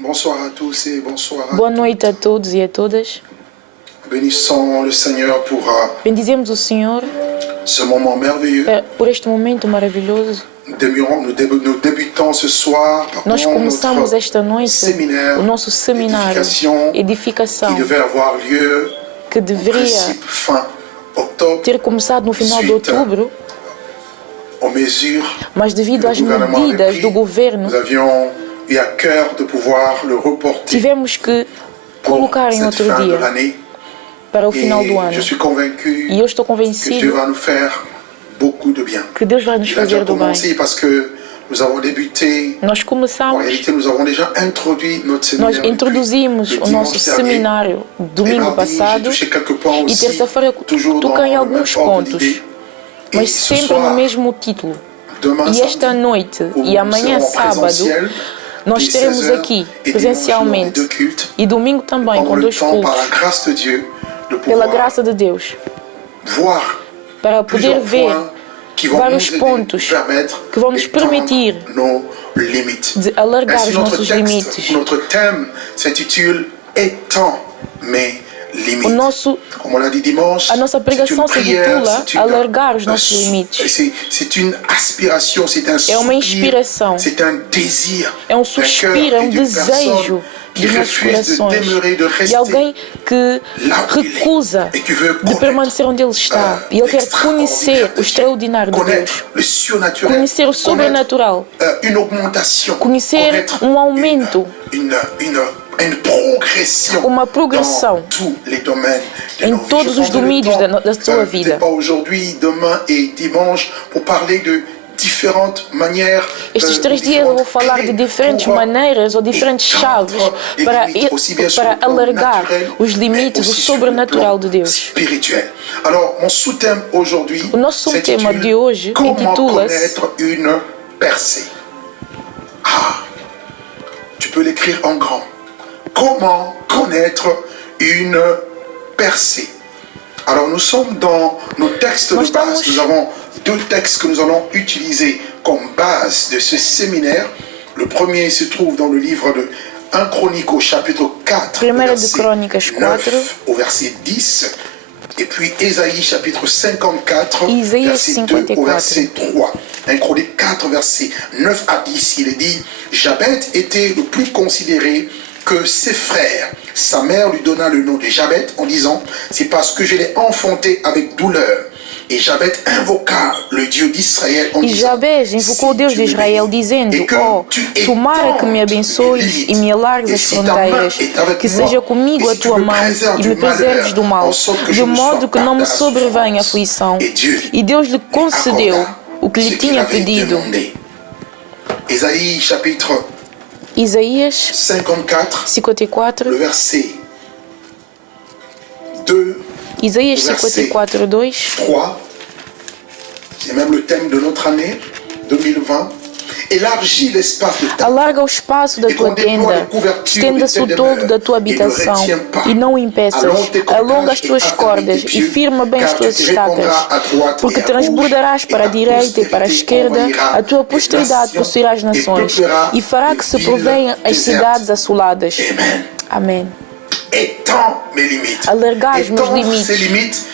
Bonsoir à tous et bonsoir à Boa noite a todos e a todas. Bénissons le Seigneur pour Bendizemos o Senhor ce moment merveilleux. por este momento maravilhoso. Nous débutons ce soir Nós começamos esta noite séminaire o nosso seminário Edificação, qui devait avoir lieu que deveria fin octobre, ter começado no final de outubro, aux mesures mas devido às medidas do governo, nous avions eu à cœur de pouvoir le reporter tivemos que colocar em outro dia, para o final do ano. Je suis convaincu E eu estou que Dieu convencido va nous faire beaucoup de bien. que Deus vai nos Il a déjà fazer do bem. commencé parce que nous avons débuté. Nós En começamos, réalité, nous avons déjà introduit notre séminaire. nós introduzimos le o nosso dimanche dernier. seminário domingo Et mardi, passado j'ai touché quelques points e aussi, terça-feira toujours dans toquei em le alguns même ordre pontos, d'idée. mas Et ce sempre soir, no mesmo título. demain, E esta samedi, noite où e amanhã nous serons en sábado présentiel, nós et teremos 16 heures, aqui et presencialmente dimanche, deux cultes. e domingo também Prendre com le dois temps, par la cultos, grâce de Dieu, de pela pouvoir graça de Deus, voir para poder plusieurs ver points qui vont vários nous aider, pontos permettre que vão nos d'étendre permitir nos limites. de alargar Ainsi, os notre nossos texte, limites. notre thème s'intitule « Étends mes limites ». O nosso, Comme on l'a dit dimanche, a nossa pregação se intitula Alargar os nossos limites. C'est une aspiration, c'est un É uma soupir, inspiração, c'est un désir, é um d'un cœur suspiro, é et um d'une desejo personne qui dos nossos refuse de corações. demeurer, de E rester alguém que là où il est recusa et qui veut de connaître, permanecer onde ele está. E ele quer conhecer o extraordinário de Deus, connaître le surnaturel, conhecer o sobrenatural, une augmentation, conhecer connaître aumento, une progression uma progressão dans tous les domaines de em nos vies. todos Je os prendrai le domínios temps, da sua vida. peut-être pas aujourd'hui, demain et dimanche, pour parler de différentes manières. Estes 3 dias eu vou falar de diferentes maneiras ou diferentes chaves para alargar os limites do sobrenatural de Deus. Spirituel. Alors, mon sous-thème aujourd'hui, O nosso tema de hoje comment intitula-se connaître une percée. Ah, tu peux l'écrire en grand. Comment connaître une percée. Alors nous sommes dans nos textes de base. Nous avons 2 textes que nous allons utiliser comme base de ce séminaire. Le premier se trouve dans le livre de 1 Chronique au chapitre 4, verset 9 au verset 10. Et puis Ésaïe chapitre 54, verset 2 au verset 3. 1 Chronique 4, verset 9 à 10, il est dit « Jabet était le plus considéré que ses frères. Sa mère lui donna le nom de Jabet en disant « C'est parce que je l'ai enfanté avec douleur. » E Jabet invoca o Deus de Israel. E Jabez invocou o Deus de Israel, dizendo: Oh, tomara que me abençoes e me alargues as fronteiras, que seja comigo a tua mão e me preserves do mal, de modo que não me sobrevenha aflição. E Deus lhe concedeu o que lhe tinha pedido. Isaías 54, verset 2. Isaías 54, 2. C'est même le thème de notre année 2020. Élargis l'espace de ta Alarga o espaço da tua tenda, estenda-se o todo da tua habitação e não o impeças. Alonga as tuas cordas e firma bem as tuas estacas, porque transbordarás para a direita e para a esquerda, a tua posteridade possuirá as nações e fará que se proveiam as cidades assoladas. Amém. Alargar os meus limites.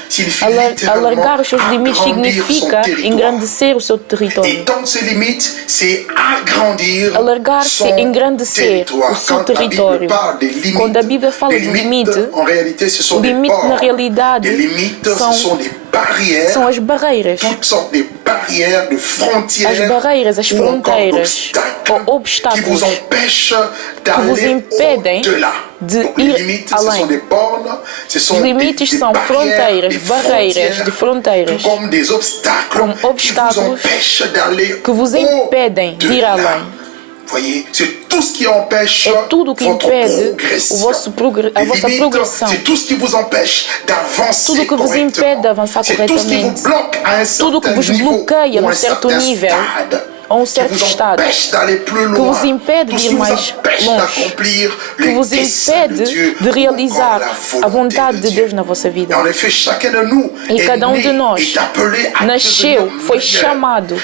Alargar os seus limites significa engrandecer o seu território. Alargar-se é engrandecer o seu território. Quando a Bíblia fala de limite, o limite na realidade são as barreiras. As barreiras, as fronteiras ou obstáculos que vos impedem de ir além. Os limites são fronteiras, barreiras de fronteiras, como obstáculos que vos impedem de ir além. É tudo o que impede a vossa progressão. Tudo o que vos impede de avançar corretamente. Tudo o que vos bloqueia num certo nível a um certo estado, que vos impede de ir mais longe, que vos impede de realizar a vontade de Deus na vossa vida. E cada um de nós nasceu, foi chamado.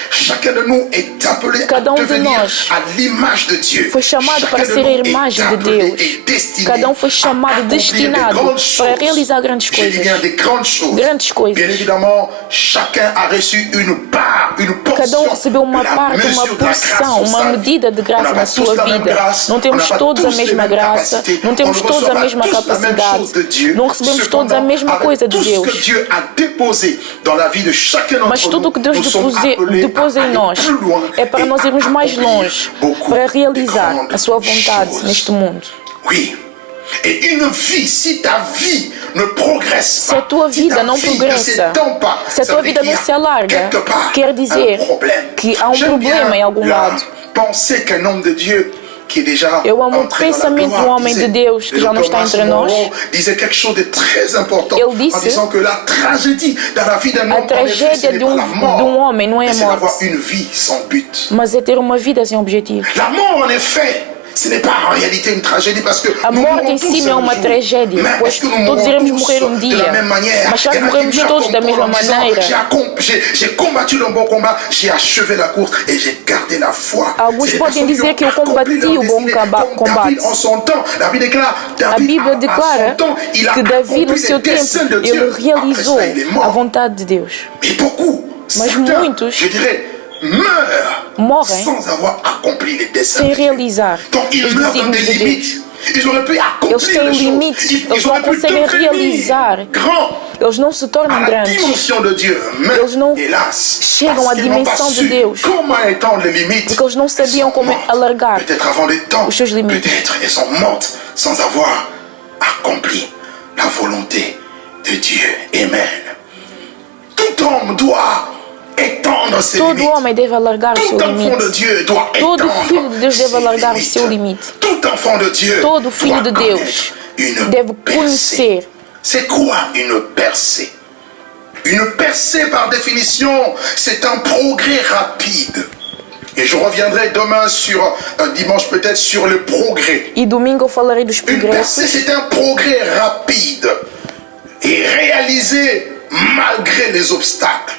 Cada um de nós foi chamado para ser a imagem de Deus. Cada um foi chamado, destinado para realizar grandes coisas. Grandes coisas. Cada um recebeu uma parte, uma porção, uma medida de graça na sua vida. Não temos todos a mesma graça, não temos todos a mesma capacidade, não recebemos todos a mesma coisa de Deus. Mas tudo o que Deus depôs em nós é para nós irmos mais longe, para realizar a sua vontade neste mundo. Se a tua vida não progressa, se a tua vida não se alarga, quer dizer que há um problema em algum lado. Eu amo o pensamento do homem de Deus que já não está entre nós. Ele disse: a tragédia de um homem não é a morte, mas é ter uma vida sem objetivo. A morte em si não é uma tragédia, pois todos iremos morrer um dia. Mas será que morremos todos da mesma maneira? Alguns podem dizer que eu combati o bom combate. A Bíblia declara que Davi, no seu tempo, ele realizou a vontade de Deus. Mas muitos morrem sem realizar os desígnios de Deus. Eles têm limites, eles não conseguem realizar, eles não se tornam grandes, eles não chegam à dimensão de Deus, porque eles não sabiam como alargar os seus limites. Todo homem deve alargar o seu limite. Todo filho de Deus deve alargar o seu limite. Todo filho de Deus deve conhecer. C'est quoi une percée? Une percée, par définition, c'est un progrès rapide. Et je reviendrai demain dimanche peut-être sur le progrès. E domingo eu falarei dos Une progressos. percée, c'est un progrès rapide et réalisé malgré les obstacles.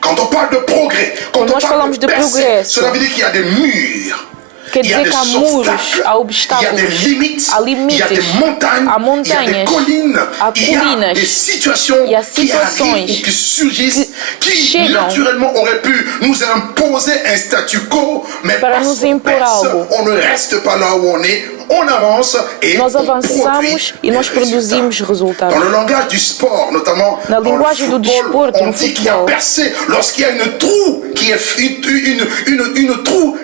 Quand on parle de progrès, quand Quando on nós parle falamos de de percée, progresso, cela veut dire qu'il y a des murs. quer Il y a dizer des que há muros, obstacles, há il y a obstáculos, des limites, há il y a limites, des montagnes, há il y a des montanhas, collines, há il y a colinas, des situations il y a qui arrivent situações ou qui surgissent, qui chegam naturellement auraient pu nous imposer un statu quo, mais para parce nos qu'on impor perce, algo. on ne reste pas là où on est, on avance et Nós on avançamos produit e nós des résultats. produzimos resultados. Dans le langage du sport, notamment Na dans le linguagem do football, desporto, on no dit qu'il y a futebol, percé lorsqu'il y a une trou qui est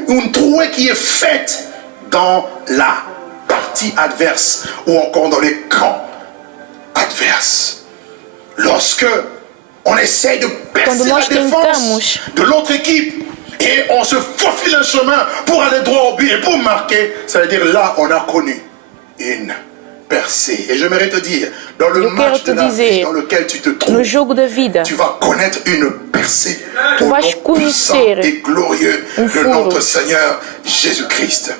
une trouée qui est faite dans la partie adverse ou encore dans les camps adverses. Lorsque on essaye de Quando percer la nós défense tentamos de l'autre équipe et on se faufile un chemin pour aller droit au but et pour marquer, ça veut dire là on a connu une percée. Et j'aimerais te dire, dans le Eu quero match te de la vie dizer, dans lequel tu te no trouves, jogo da vida, tu vas connaître une percée Tu au vais nom puissant conhecer et glorieux de furo. notre Seigneur Jésus-Christ.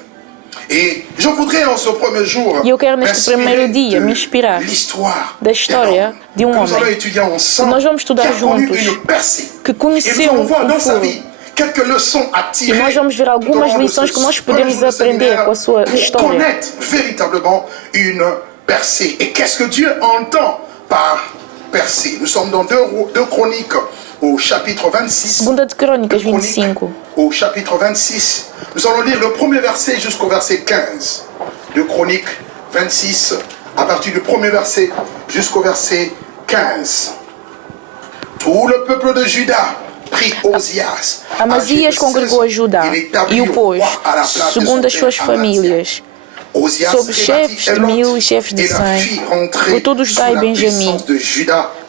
Et je voudrais en ce premier jour E eu quero neste primeiro dia me inspirar l'histoire da história de que um nous allons homem étudier ensemble, nós vamos estudar qui a connu juntos, une percée. que Et nous conheceu allons voir dans sa furo. vie quelques leçons à E tirer nós vamos ver algumas tout au long de lições ce que nós premier podemos jour de aprender séminaire com a sua pour história. connaître véritablement une percée. Et qu'est-ce que Dieu entend par percée? Nous sommes dans 2 Chroniques au chapitre 26. Segunda de Crônicas 25. Au chapitre 26, nous allons lire le premier verset jusqu'au verset 15. 2 Chroniques 26, à partir du premier verset jusqu'au verset 15. Tout le peuple de Juda prit Osias. Amazias congregou a Judá e o pôs, segundo as suas famílias, sobre chefes de 1000 e chefes de 100, por todo Judá e Benjamim,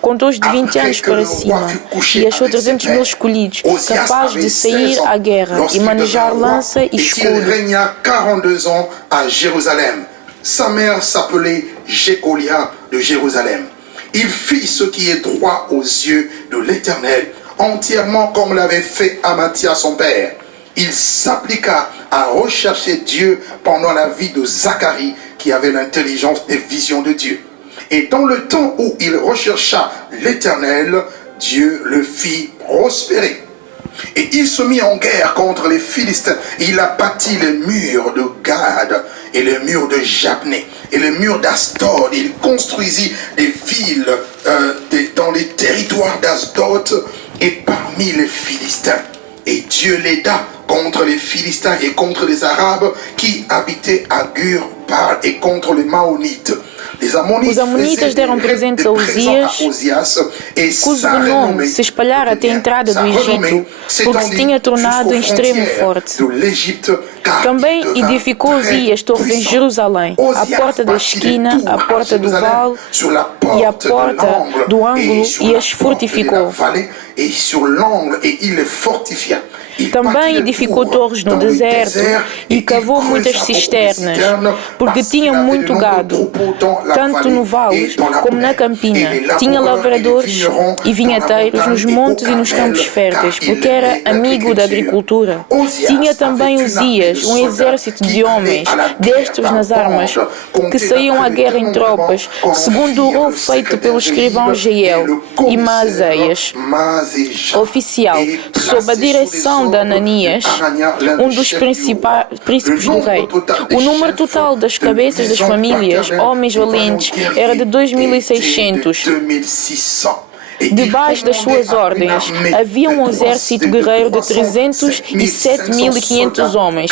contou-os de 20 anos para cima, e achou 300.000 escolhidos, capazes de sair à guerra e manejar lança e escudo. Il régna 42 ans à Jérusalem. Sa mère s'appelait Jécolia de Jérusalem. Il fit ce qui est droit aux yeux de l'Éternel, entièrement comme l'avait fait Amathia son père. Il s'appliqua à rechercher Dieu pendant la vie de Zacharie qui avait l'intelligence des visions de Dieu. Et dans le temps où il rechercha l'Éternel, Dieu le fit prospérer. Et il se mit en guerre contre les Philistins. Et il a bâti les murs de Gad et les murs de Jabné et les murs d'Asdod. Il construisit des villes dans les territoires d'Asdod et parmi les Philistins. Et Dieu l'aida contre les Philistins et contre les Arabes qui habitaient à Gur-Baal et contre les Maonites. Os Amonitas deram presentes a Uzias, cujo nome se espalhara até a entrada do Egito, porque se tinha tornado em extremo forte. Também edificou Uzias torres em Jerusalém, a porta da esquina, a porta do vale e a porta do ângulo, e as fortificou. Também edificou torres no deserto e cavou muitas cisternas, porque tinha muito gado, tanto no vale como na campina. Tinha lavradores e vinhateiros nos montes e nos campos férteis, porque era amigo da agricultura. Tinha também Uzias um exército de homens, destros nas armas, que saíam à guerra em tropas, segundo o rol feito pelo escrivão Jeiel e Maazéias, oficial, sob a direção de Ananias, um dos príncipes do rei. O número total das cabeças das famílias, homens valentes, era de 2.600. Debaixo das suas ordens, havia um exército guerreiro de 307.500 homens,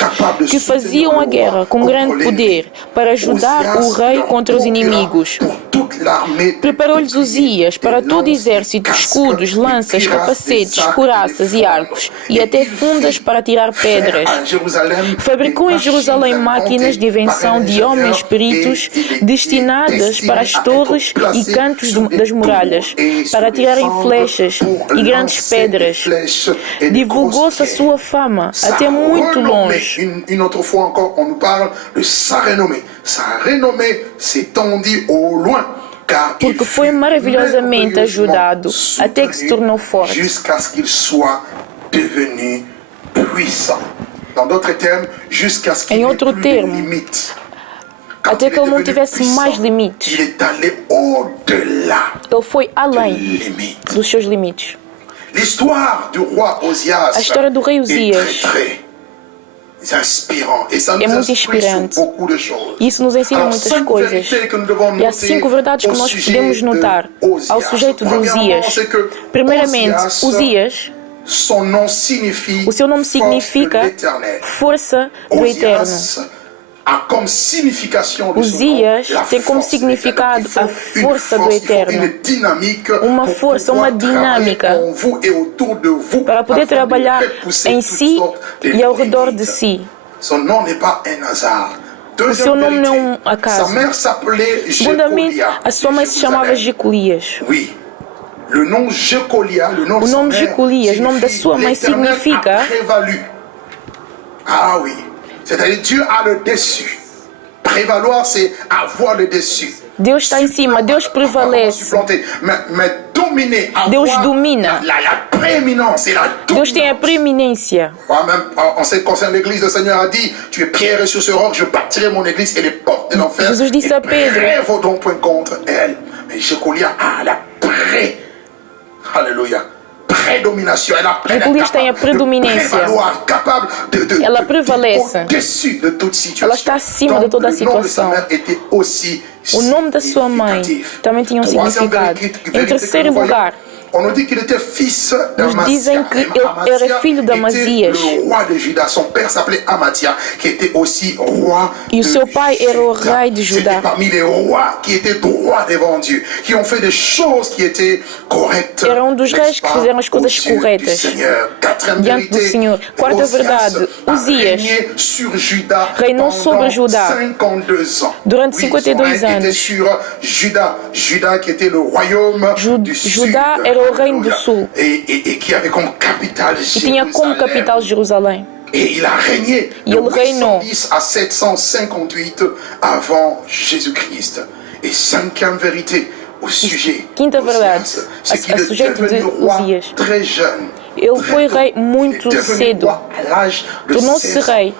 que faziam a guerra com grande poder para ajudar o rei contra os inimigos. Preparou-lhes Uzias para todo o exército escudos, lanças, capacetes, couraças e arcos, e até fundas para tirar pedras. Fabricou em Jerusalém máquinas de invenção de homens peritos, destinadas para as torres e cantos das muralhas, para tirarem flechas e grandes pedras. Divulgou-se a sua fama até muito longe. Une autre fois encore, on nous parle de sa renommée. Sa renommée s'étendit au loin. Porque foi maravilhosamente ajudado até que se tornou forte. Jusqu'à ce qu'il soit devenu puissant. Dans d'autres termes, jusqu'à ce qu'il n'ait plus de limites. Até que ele não tivesse mais limites. Il est allé au-delà. Ele foi além dos seus limites. L'histoire du roi Ozias A história do rei Uzias é muito inspirante. E isso nos ensina muitas coisas. E há 5 verdades que nós podemos notar ao sujeito de Uzias. Primeiramente, Uzias, o seu nome significa força do Eterno. Uzias tem como significado a força do Eterno, uma força, uma dinâmica para poder trabalhar em si e ao redor de si. O seu nome não é um acaso. Segundamente, a sua mãe se chamava Jecolias. O nome Jecolias, o nome da sua mãe, significa c'est-à-dire Dieu a le dessus. Prévaloir, c'est avoir le dessus. Deus está em cima, Deus prevalece. Deus domina. Deus tem a preeminência. En ce qui concerne l'église, le Seigneur a dit, tu es pierre et sur ce roc, je bâtirai mon église et les portes de l'enfer Jesus disse a Pedro, ne vaudront point contre elle. Mais Jecolias a la Alléluia. Jecolias tem a predominância. Ela prevalece. Ela está acima de toda a situação. O nome da sua mãe também tinha um significado. Em terceiro lugar, nos dizem que ele era filho de Amazias. E o seu pai era o rei de Judá. Era um dos reis que fizeram as coisas corretas diante do Senhor. Quarta verdade, Uzias reinou sobre Judá durante 52 anos. Judá era o reino do sul e tinha como capital Jerusalém. Et il a régné de 810 à 758 avant Jésus-Christ. Et cinquième vérité, Quinta verdade, a sujeito de Uzias. Ele foi rei muito cedo. Tornou-se rei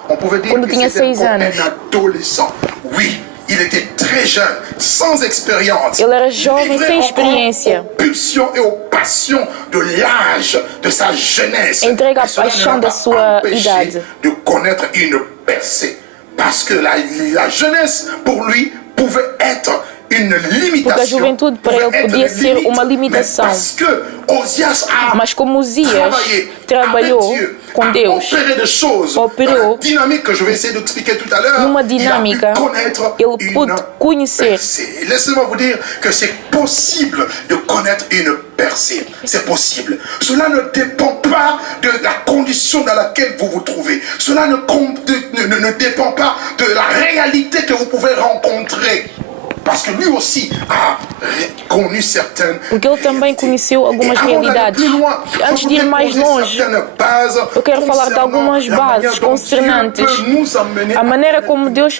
quando tinha 6 anos. Ele era jovem, sem experiência. Entregue à paixão da sua idade. Porque a juventude para ele podia ser uma limitação. Mas como Uzias trabalhou com Deus, operou numa dinâmica, ele pôde conhecer. Laissez-moi vous dire que c'est possible de connaître une percée. C'est possible. Cela ne dépend pas de la condition dans laquelle vous vous trouvez. Cela ne dépend pas de la réalité que vous pouvez rencontrer. Parce que lui aussi a connu certaines. Porque ele também conheceu algumas realidades. Antes de ir mais longe, eu quero falar de algumas bases concernantes a maneira como Deus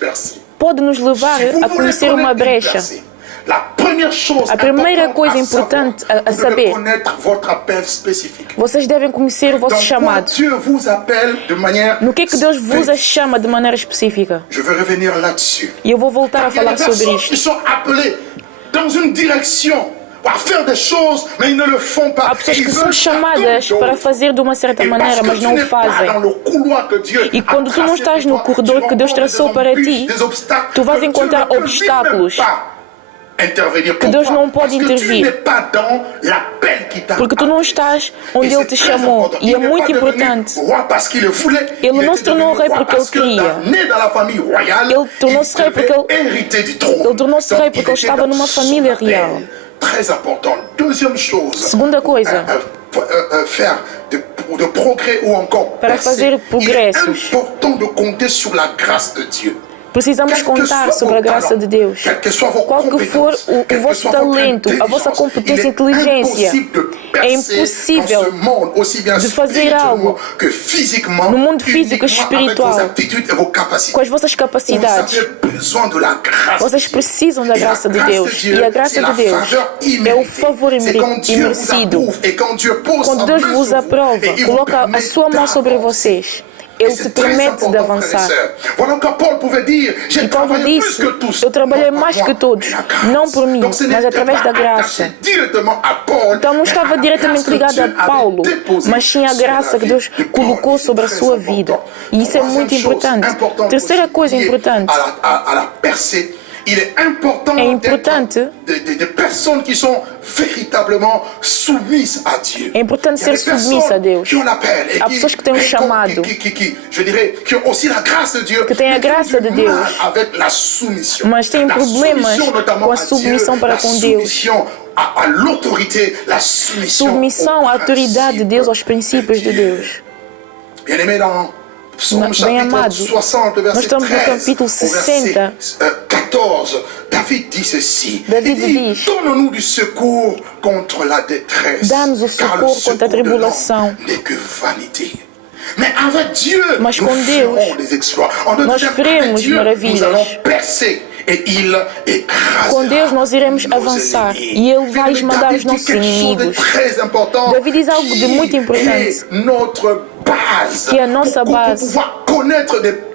pode nos levar a conhecer uma brecha. A primeira coisa importante a saber, vocês devem conhecer o vosso chamado. No que é que Deus vos chama de maneira específica? E eu vou voltar a falar sobre isto. Há pessoas que são chamadas para fazer de uma certa maneira, mas não o fazem. E quando tu não estás no corredor que Deus traçou para ti, tu vais encontrar obstáculos que Deus não pode intervir, porque tu não estás onde Ele te chamou. E é muito importante. Ele não se tornou rei porque Ele queria. Ele tornou-se rei porque ele estava numa família real. Segunda coisa, para fazer progressos, precisamos contar sobre a graça de Deus. Qual que for o vosso talento, a vossa competência e inteligência, é impossível de fazer algo no mundo físico e espiritual com as vossas capacidades. Vocês precisam da graça de Deus. E a graça de Deus é o favor imerecido. Quando Deus vos aprova, coloca a sua mão sobre vocês, Ele te promete de avançar. E Paulo disse, eu trabalhei mais que todos, não por mim, mas através da graça. Então não estava diretamente ligado a Paulo, mas sim a graça que Deus colocou sobre a sua vida. E isso é muito importante. Terceira coisa importante. É importante ser submissa a Deus. Há pessoas que têm um chamado, que têm a graça de Deus, mas têm problemas com a submissão para com Deus. Submissão à autoridade de Deus, aos princípios de Deus. Bem amados, nós estamos no capítulo 60. David diz: dá-nos o socorro contra a tribulação. Mas com Deus nós faremos maravilhas. Com Deus nós iremos avançar e Ele vai esmagar os nossos inimigos. David diz algo de muito importante, que é a nossa base.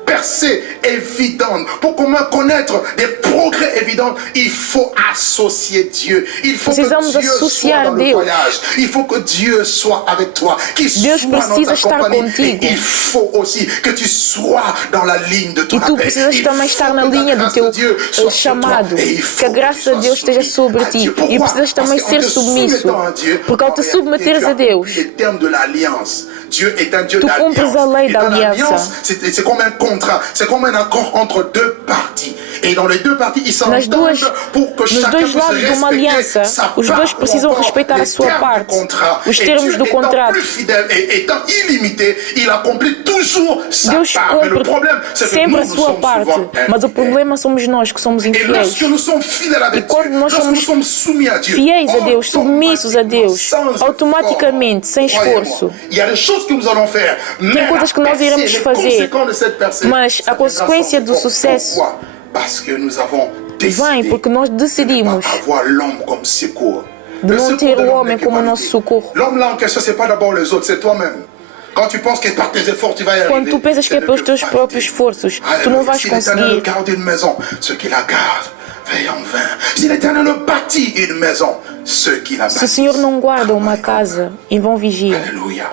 Percées évidentes. Pour connaître des progrès évidents, il faut associer Dieu. Il faut que Dieu soit dans le voyage. Il faut que Dieu soit avec toi. Deus precisa estar contigo. Il faut aussi que tu sois dans la ligne de ton appel. E tu precisas também estar na linha do teu chamado. Que a graça de Deus esteja sobre ti. E precisas também ser submisso. Porque ao te submeteres a Deus, tu cumpres a lei da aliança. C'est comme un contrat, c'est comme un accord entre deux parties. Et dans les deux parties, ils s'entendent pour que chacun puisse respecter sa part. Os dois precisam respeitar a sua parte. Os termos do contrato. Étant illimité, il accomplit toujours sa Deus part. Mais le problème, c'est que sempre nous a sua parte. Mas o problema somos nós que somos infiéis. E quando nós somos fiéis a Deus, submissos a Deus, automaticamente, sem esforço, tem coisas que nós iremos fazer, mas a consequência do sucesso vem porque nós decidimos avoir l'homme comme secours. de Le não secours ter de o l'homme homem n'est como que nosso vanité. socorro. L'homme là en question, c'est pas d'abord les autres, c'est toi-même. Quand tu penses que par tes efforts tu vas y Quando arriver, tu pensas que é c'est pelos de teus vanité. próprios esforços, tu não Alléluia. vais Si l'Éternel conseguir. garde une maison, ceux qui la gardent veillent en vain. Si l'Éternel bâtit une maison, ceux qui la Se o bâtissent. Senhor não guarda uma casa, em vão vigia. Alléluia.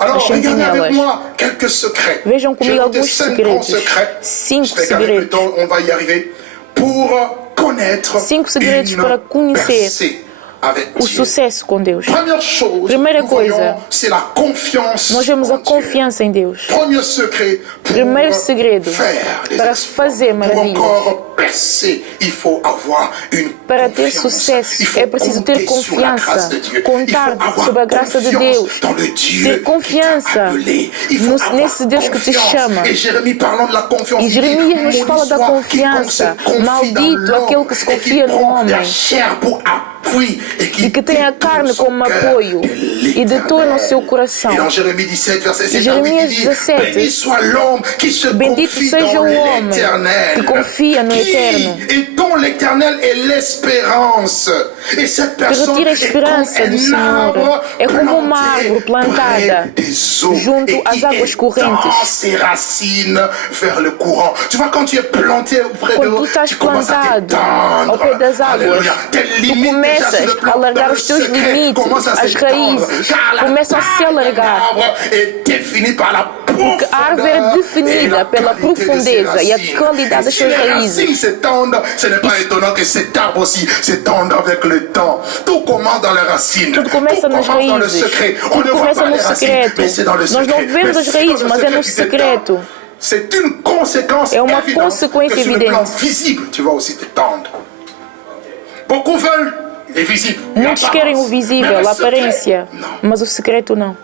Alors, As regardez sentinelas. avec moi quelques secrets. Vejam comigo J'ai noté alguns 5 grands segredos. secrets. 5 Je vais garder le segredos. temps, on va y arriver. Pour connaître 5 segredos une para conhecer percée avec o Dieu. sucesso com Deus. Première chose, Primeira nous coisa, voyons, c'est la confiance Nós vemos a en Dieu. confiança em Deus. Premier secret pour Primeiro segredo, faire des para exploits, fazer pour maravilhas. encore percer, il faut avoir une Para ter confiance. sucesso, Il faut é preciso ter compter sur la grâce confiança, de Dieu. contar Il faut avoir sobre a graça de confiance Deus, dans le Dieu ter qui t'a confiança appelé. Il faut no- avoir nesse Deus que te confiance. chama. Et Jérémie parlant de la confiance, E il dit, Jeremias nos maudit fala da soit confiança. quiconque se confie Maldito dans l'homme aquele que se et confia qui no prend la homem. chair pour appui et E que tem a carne détourne son como cœur apoio de e detorna o seu l'Éternel. coração. Et dans Jérémie 17, verset 7 à 8, Jeremias il dit, 17, béni soit l'homme qui se Bendito confie seja dans o homem l'Éternel, que confia no Eterno, et dont l'Éternel est l'espérance. Et cette que personne retira a est comme esperança do un Senhor. arbre É como uma planté árvore plantada près des eaux junto et às qui águas correntes. étend ses racines vers le courant. Tu vois, quand tu es planté auprès de Quando tu l'eau, estás tu commences à plantado t'étendre. ao pé das águas, Alléluia. Tes tu limites déjà sur le começas plan, a alargar dans le os teus secret, limites, commencent à as s'étendre. raízes Car la começam a se taille d'un alargar. arbre est définie par la Porque a árvore é profondeur et definida la pela qualité de ses profundeza e a racines. qualidade das Si suas les raízes. racines s'étendent, ce n'est pas étonnant que cet arbre aussi s'étende avec le temps. Tout commence dans les racines. Tudo começa nas commence dans le raízes. secret. On Tudo ne voit começa pas no les racines, secreto. mais c'est dans le Nós secret. não vemos Mais as c'est raízes, dans le mas é secret no qui s'étend. secreto. C'est une conséquence É uma évidente consequência que sur le plan evidente. visible, tu vas aussi t'étendre. Beaucoup veulent les visibles. Muitos querem o visível, Mais le a secret, aparência, non. mas o secreto não.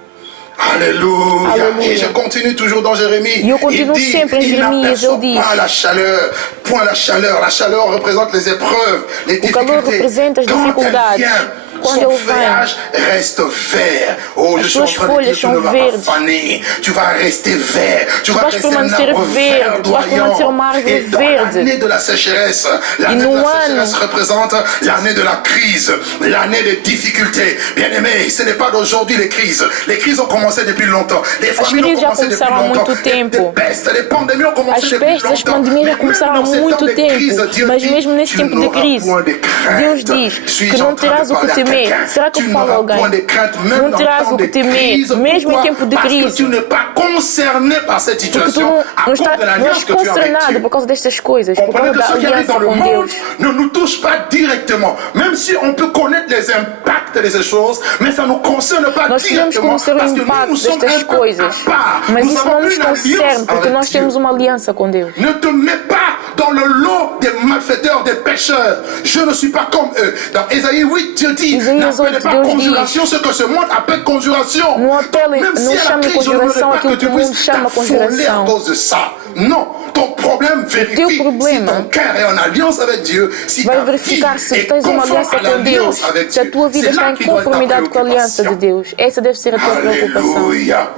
Alléluia. Alléluia. Et je continue toujours dans Jérémie. Eu continuo il dit, sempre em il Jeremias, n'aperçoit ele diz. pas la chaleur. Point la chaleur. La chaleur représente les épreuves, les O calor difficultés. representa as Quand elle dificuldades. vient, Quando son ele vem, feuillage reste vert. Oh, je as suis en suas train de folhas dire, tu são ne vas verdes. pas faner. Tu vas rester vert. Tu vas vais rester un permanecer arbre verde. Tu vais permanecer uma árvore Et dans verde. l'année de la sécheresse, l'année de no la ano sécheresse représente l'année de la crise, l'année des difficultés. Bien aimé, ce n'est pas d'aujourd'hui les crises. Les crises ont commencé depuis longtemps. Les famines ont crises já commencé depuis começaram há longtemps. muito tempo. Les pestes, les pandémies ont commencé As depuis pestes, as longtemps. pandemias já Mais começaram há même dans ces muito temps de tempo, crise, Dieu mas dit, mesmo nesse tu tempo de n'auras crise, point de crainte. Deus diz Suis-je que en não train de terás o que parler à temer. quelqu'un? Será que eu Tu falo a n'auras alguém? point de crainte, même Não dans terás temps o de que temer, crise. mesmo em Pourquoi? tempo de Parce que crise. tu n'es pas concerné par cette Porque tu situation à não cause de és l'alliance que tu as avec concernado Dieu. por causa destas coisas, por Comprenez causa que da ce qui arrive aliança dans le com monde Deus. ne nous touche pas directement. Même si on peut connaître les impacts de ces choses, mais ça ne nous concerne pas Nós podemos directement conhecer o parce que nous, impacto nous sommes destas un peuple coisas, à part. mas Nous isso avons não nos une alliance concerne porque avec nós Dieu. temos uma aliança com Deus. Ne te mets pas dans le lot des malfaiteurs, des pécheurs. Je ne suis pas comme eux. Dans Ésaïe 8, Dieu dit, Isaías n'appelez 8, pas Deus conjuration ce que ce monde appelle conjuration. Não apelem, Même não si elle a chamem crise, je ne voudrais conjuração pas aquilo que que tu o mundo puisses chama t'affoler à conjuração. cause de ça. Non, ton problème vérifie si problema ton cœur est en alliance avec Dieu, si Vai ta vie verificar se est tu tens uma conforme aliança à com Deus, l'alliance avec se a Dieu. tua vida C'est está là em qui doit être ta conformidade com a aliança de préoccupation. Deus. Essa deve ser a tua preocupação. Alléluia.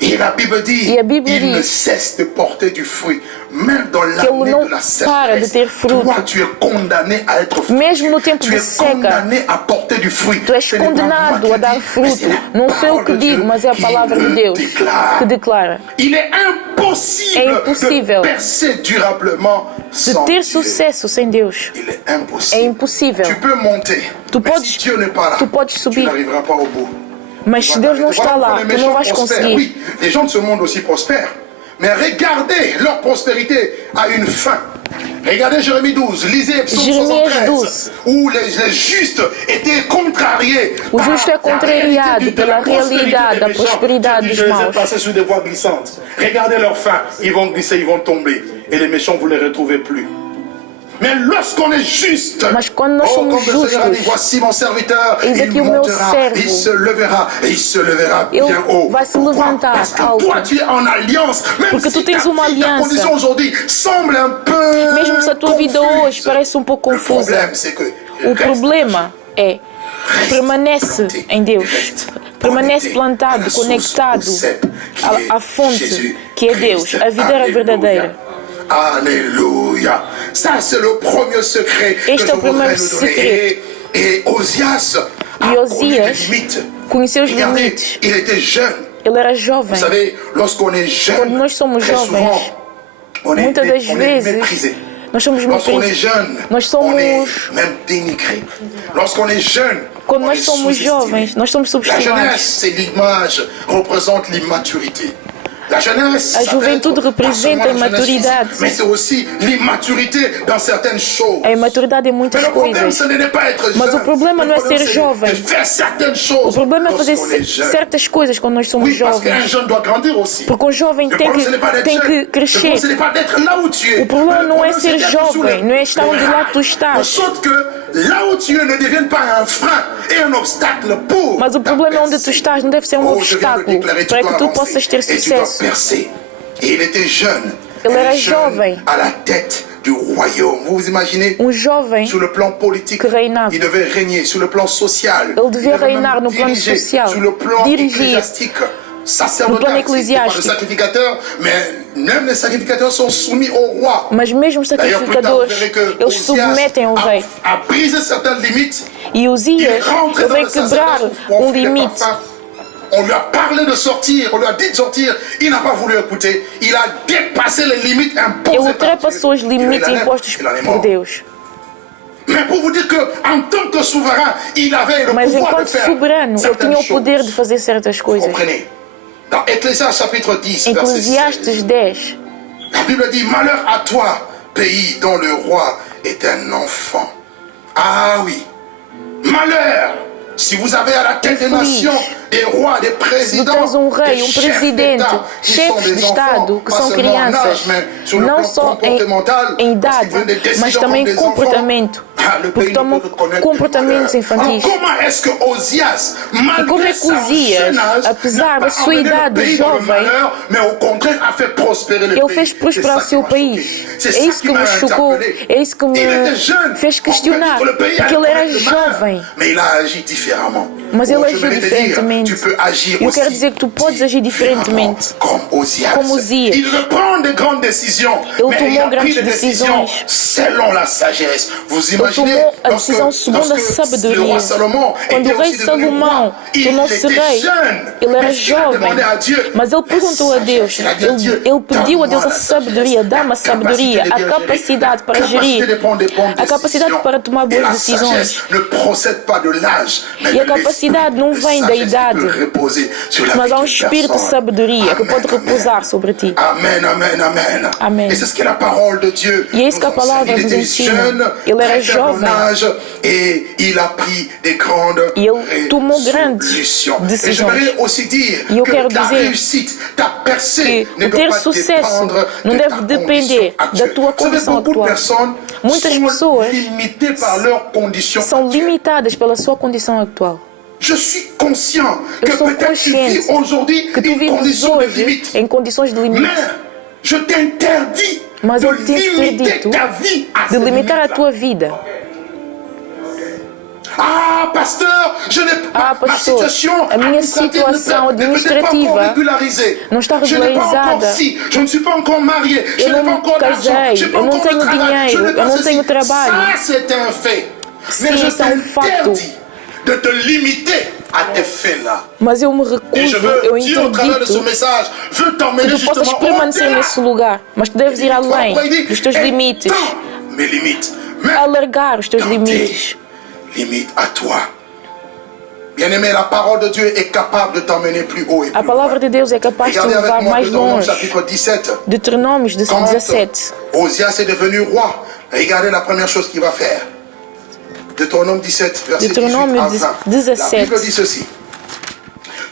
Et la Bible dit, E a Bíblia il ne diz cesse de porter du fruit. Même dans ele l'année não de la para de sécheresse, ter fruto. toi, tu es condamné à être fruit. Mesmo no tempo Tu de es seca, condamné à porter du fruit. tu és Ce n'est pas moi condenado qui a dar dis, mais c'est fruto. la Não sou eu parole que de digo, Dieu mas é a qui palavra de le Deus déclare. que declara. Il est impossible É impossível de percer durablement De sans ter Dieu. sucesso sem Deus. Il est É impossible. impossível. Tu peux monter, Tu mais podes- si Dieu n'est pas là, tu podes tu subir. n'arriveras pas au bout. Mas se Deus não está lá, tu não vais conseguir. Oui, les gens de ce monde aussi prospèrent. Mais regardez, leur prospérité a une fin. Regardez Jérémie 12, lisez Psaume Jérémias 73, 12. où les justes étaient contrariés. O justo é par la réalité contrariado de pela la prospérité realidade des da méchants. prosperidade Dieu dit, dos je les ai maus. placés sur des voies glissantes. Regardez leur fin, ils vont glisser, ils vont tomber. Et les méchants, vous ne les retrouvez plus. Mais lorsqu'on est juste, Mas quando nós somos comme le Seigneur a dit, justos, voici mon serviteur, eis il aqui o meu montera, servo. il se levera, et il se levera Ele bien haut. vai se Pourquoi? levantar Parce que alto. toi, tu es en alliance, même Porque tu si tens uma ta aliança. condition aujourd'hui semble un peu Mesmo se a tua vida confuse. hoje parece um pouco Le confusa, problème, c'est que o problema é permanece em Deus, permanece plantado, conectado à fonte que é Deus, a videira verdadeira. Alléluia. Ça, c'est le premier secret que je voudrais nous donner. Et Osias a connu des limites. Conheceu os Regardez, limites. il était jeune. Ele era jovem. Vous savez, lorsqu'on est jeune, Quando nós somos très souvent, jovens, muitas das vezes, nós somos lorsqu'on est jeune, nós on est somos, même dénigré. Lorsqu'on est jeune, quando on nós est somos sous-estimé. jovens, nós somos La jeunesse, subestimados. c'est l'image, représente l'immaturité. La jeunesse, A juventude representa a imaturidade. mais c'est aussi l'immaturité dans certaines choses. A imaturidade em muitas Mais le problème, coisas. ce n'est pas être Mas jeune. o problema não é ser jovem. De faire certaines choses O problema é fazer lorsqu'on est jeune. certas coisas quando nós somos Oui, parce qu'un jovens. jeune doit grandir aussi. Porque um jovem Le tem problème, ce n'est pas d'être que jeune. Le crescer. problème, ce n'est pas d'être là où tu es. O problema Le não é problème, ser c'est d'être sous jovem, le- não é estar onde lá tu De estás. sorte que là où tu es ne devienne pas un frein et un obstacle pour Mas o ta problema é onde tu percée. estás, não deve ser um Oh, je viens de obstáculo déclarer, para que tu dois possas avancer ter et tu dois sucesso. percer. Et il était jeune. Ele Un era jeune jovem. à la tête du royaume. Vous vous imaginez? Jovem Sur le plan politique, que reinava. il devait régner. Sur le plan social, Ele devia il devait reinar même no plano diriger. social, Sur le plan dirigir. ecclésiastique, No sacerdotal, plano c'est pas de eclesiástico. sacrificateurs, mais même les sacrificateurs sont soumis au roi. Mas mesmo os D'ailleurs, plus tard, vous sacrificadores, verrez que eles submetem ao rei. a brisé certaines limites. E Il Uzias, est rentré ele dans veio le quebrar sacerdoce pour offrir des limite. parfums. On lui a parlé de sortir, on lui a dit de sortir, il n'a pas voulu écouter. Il a dépassé les limites imposées Ele par ultrapassou os Dieu. limites Il en est- impostos il en est por mort. Deus. Mais pour vous dire qu'en tant que souverain, il avait le Mas pouvoir de enquanto faire soberano, ele certaines tinha o poder de choses. fazer certas coisas. Comprenez? Dans Ecclésiaste chapitre 10, Em verset Eclesiastes 16, 10, la Bible dit: malheur à toi, pays dont le roi est un enfant. Ah oui, malheur! Si vous avez à la tête des nations des rois, des se tu présidents, tens rei, des chefs presidente, d'État qui sont chefes de des Estado enfants, que pas são seulement en crianças, âge, mais sur le não plan só comportemental, em parce idade, qu'ils prennent des décisions mas comme também des enfants. comportamento. Ah, le Porque pays tomam ne peut reconnaître comportamentos le malheur. infantis. Alors, comment est-ce que Osias, E como malgré é que son Uzias, jeune âge, apesar n'a da pas sua emmené le idade pays dans le jovem, malheur, mais au contraire a fait prospérer le ele pays? fez prosperar o C'est ça seu qui m'a país. choqué. C'est É ça isso qui que m'a me chocou, interpellé. é isso que me Il était jeune. fez On peut questionar, dire que le pays porque a ele era connu le malheur, jovem. mais il a agi différemment. Mas ele Oh, je agiu voulais te dire, diferentemente. tu peux agir Eu aussi quero dizer que tu podes agir diferentemente. Comme Osias. Como Osias. Il veut prendre de grandes décisions, Ele mais il tomou a pris grandes des décisions decisões. selon la sagesse. Vous imaginez tomou a lorsque decisão segundo a sabedoria. le roi Salomon Quando était o rei aussi devenu Salomão roi, il tornou-se était rei, jeune, ele era mais il a jovem, demandé à Dieu mas ele perguntou a Deus, sagesse. Il a dit à Dieu, ele pediu a Deus a donne-moi la sabedoria, sagesse, dá-me a sabedoria, capacité de a bien capacidade para gérer, gerir, capacité de prendre des bonnes a capacidade décisions. para tomar Et boas la decisões. sagesse ne procède pas de l'âge, mais E a de capacidade l'esprit não de vem da sagesse qui idade, peut reposer sur la mas vie há um d'une espírito de personne. sabedoria que Amen, pode amen. repousar sobre ti. Amen, amen, amen. Amen. Et c'est ce que la parole de Dieu E é isso que a nous palavra enseigne. Il nos était ensina. jeune, Ele era très faible en jovem. âge, et il a pris des grandes E ele tomou grandes résolutions. Et decisões. j'aimerais aussi dire E eu que quero ta dizer réussite, ta percée que ne o doit ter pas sucesso dépendre não de deve ta depender condition da actuelle. tua Vous savez, condição beaucoup de atual. personnes Muitas sont pessoas limitées par leur condition são actuelle. limitadas pela sua condição actual. Je suis conscient que Eu sou peut-être tu vis consciente aujourd'hui que tu une vives condition de hoje limite. em condições de limite. Mais je t'interdis Mas de eu te limiter interdito ta vie à de ces limitar a limites-là. tua vida. Ah, pasteur, je n'ai Ah, ma pastor, situation a minha administrative situação ne peut pas encore administrativa régularisée. não está Je n'ai pas encore regularizada. si, je ne suis pas encore marié, je Eu n'ai pas não encore d'argent, casei, je n'ai pas eu não encore de tenho travail, je dinheiro, n'ai pas eu não ceci. tenho trabalho. Ça, c'est un fait. Mais Sim, je isso é um fato. t'interdis de te limiter à tes faits-là. Mas eu me Et je recuso, eu veux, Dieu, au travers de ce interdito message, veut t'emmener que tu possas justement permanecer au-delà. nesse lugar. Mas tu deves ir além dos teus limites, Étends mes limites. Mais alargar os teus dans limites. tes limites à toi. Bien-aimé, la parole de Dieu est capable de t'emmener plus haut et A plus palavra loin. de Deus é capaz de te Regardez levar avec moi mais Deutéronome longe. chapitre 17. Deuteronômios Quand 17. Osias est devenu roi, regardez la première chose qu'il va faire. Deutéronome 17, verset 18 Deutéronome à 20. 17. La Bible dit ceci.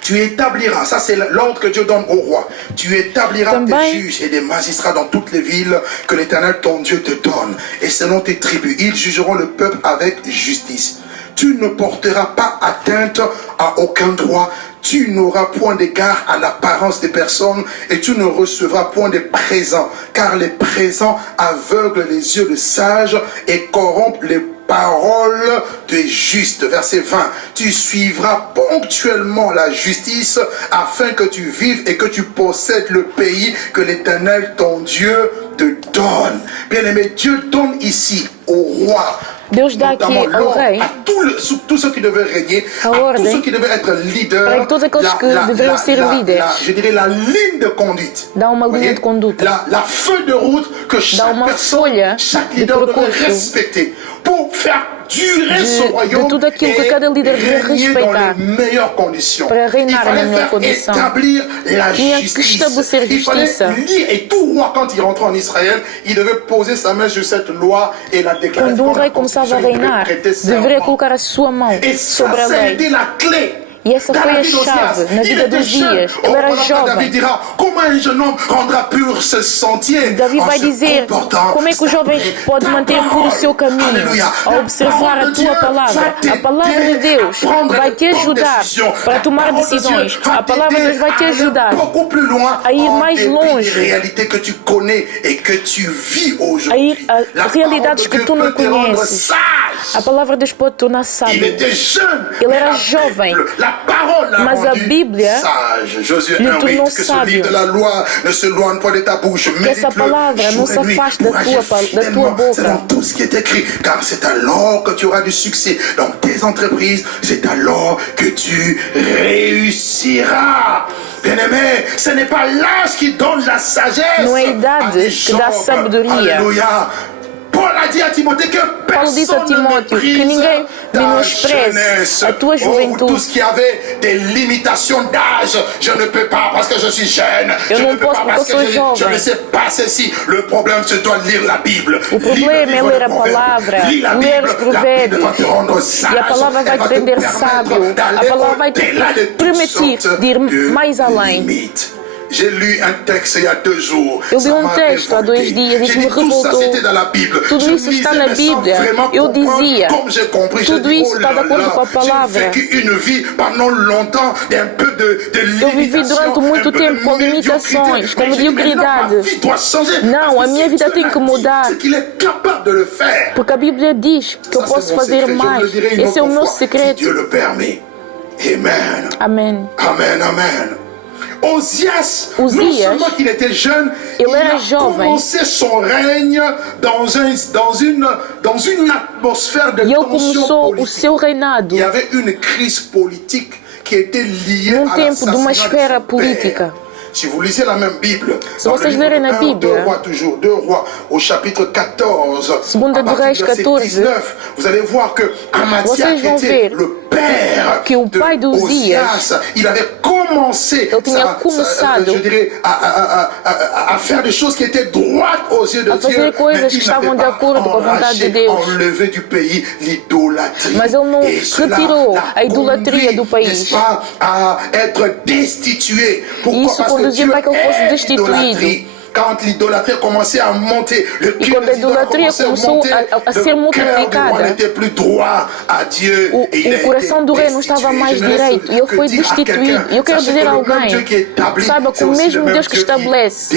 Tu établiras, ça c'est l'ordre que Dieu donne au roi, tu établiras Também des juges et des magistrats dans toutes les villes que l'Éternel ton Dieu te donne. Et selon tes tribus, ils jugeront le peuple avec justice. Tu ne porteras pas atteinte à aucun droit. Tu n'auras point d'égard à l'apparence des personnes et tu ne recevras point de présents, car les présents aveuglent les yeux des sages et corrompent les parole de juste. Verset 20. Tu suivras ponctuellement la justice afin que tu vives et que tu possèdes le pays que l'Éternel, ton Dieu, te donne. Bien-aimé, Dieu donne ici au roi, Deus dá aqui ao rei à tous ceux qui devaient régner, a à tous ceux ordem qui devaient être leaders, para que todos aqueles que deveriam ser líderes je dirais la ligne de conduite. dá uma linha de conduta, La feuille de route que dá chaque uma personne, folha chaque de leader devait percurso respecter pour faire durer ce de royaume tudo aquilo que cada líder devia régner dans respeitar les meilleures conditions. para Il reinar na fallait melhor faire condição. établir la Tinha que justice. estabelecer Il fallait justiça. lire, et tout roi quand il rentrait en Israël, il devait poser sa main sur cette loi et la déclarer. Quando rei começava a reinar, deveria colocar a sua mão Et sobre a ça a lei. été la clé. E essa foi a chave na vida de Osias. Ele era David jovem. dira, comment un jeune homme rendra pur ce sentier? Davi vai dizer como é que o jovem pode manter puro o seu caminho ao observar a tua palavra. A palavra de Deus vai te ajudar para tomar decisões. A palavra de Deus vai te ajudar a ir mais longe, a ir a realidades que tu não conheces. A palavra de Deus pode tornar sábio. Ele era jovem, mas a Bíblia lhe tornou sábio. Que essa palavra não se afaste da tua boca. Tout ce qui est écrit, car c'est alors que tu auras du succès dans tes entreprises, c'est alors que tu réussiras. Bien-aimé, ce n'est pas l'âge qui donne la sagesse. Não é a idade que dá sabedoria. Alléluia. Paulo disse a Timóteo que ninguém menospreze a tua juventude. Eu não posso porque eu sou jovem. O problema é ler a palavra, ler os provérbios. E a palavra vai te render sábio. A palavra vai te permitir de ir mais além. J'ai lu un texte il y a 2 jours. Eu li um texto há 2 dias e isso me revoltou. Tudo isso está na Bíblia. Eu dizia, tudo isso está de acordo com a palavra. Eu vivi durante muito tempo com limitações, com mediocridade. Não, a minha vida tem que mudar. Porque a Bíblia diz que eu posso fazer mais. Esse é o meu segredo. Amém. Amém, amém. Osias, non seulement qu'il était jeune, il a commencé son règne dans une atmosphère de tension politique. Il y avait une crise politique qui était liée à l'assassinat de son père. Si vous lisez la même Bible, se vocês lerem na Bíblia, 2 rois, au chapitre 14, Segunda de Reis 14, vous allez voir que Amazias était le père que o pai de Osias, il avait commencé, je dirais, à faire des choses qui étaient droites aux yeux de Dieu, coisas que estavam de acordo com a vontade de Deus. Enlevé du pays l'idolâtrie. Mas ele não retirou a idolatria do país. À être destitué. Isso conduziu para que ele fosse destituído. Quand l'idolâtrie a commencé à monter, le culte quando a idolatria começou a ser multiplicada, o coração do rei não estava mais direito e ele foi destituído. E eu quero dizer a alguém, saiba que o mesmo Deus que estabelece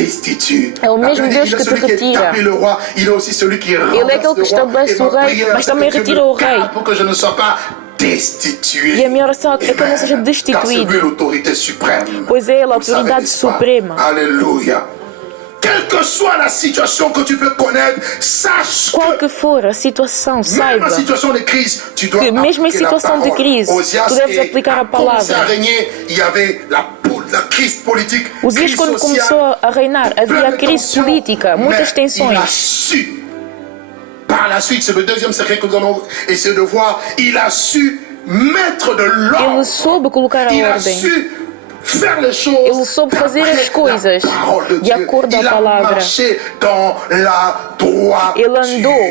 é o mesmo Deus que te retira. Ele é aquele que estabelece o rei, mas também retira o rei. E a minha oração é que eu não seja destituído, pois é Ele a autoridade suprema. Aleluia. Quelle que soit la situation que tu peux connaître, sache qual que for a situação, saiba que mesmo em situação de crise, tu deves aplicar a palavra. Osias, quando começou a reinar, havia a crise política, muitas tensões. Par la suite, c'est le deuxième secret que nous allons essayer de voir. Il a su mettre de l'ordre. Ele soube colocar a ordem. Ele soube fazer as coisas de acordo com a palavra. Ele andou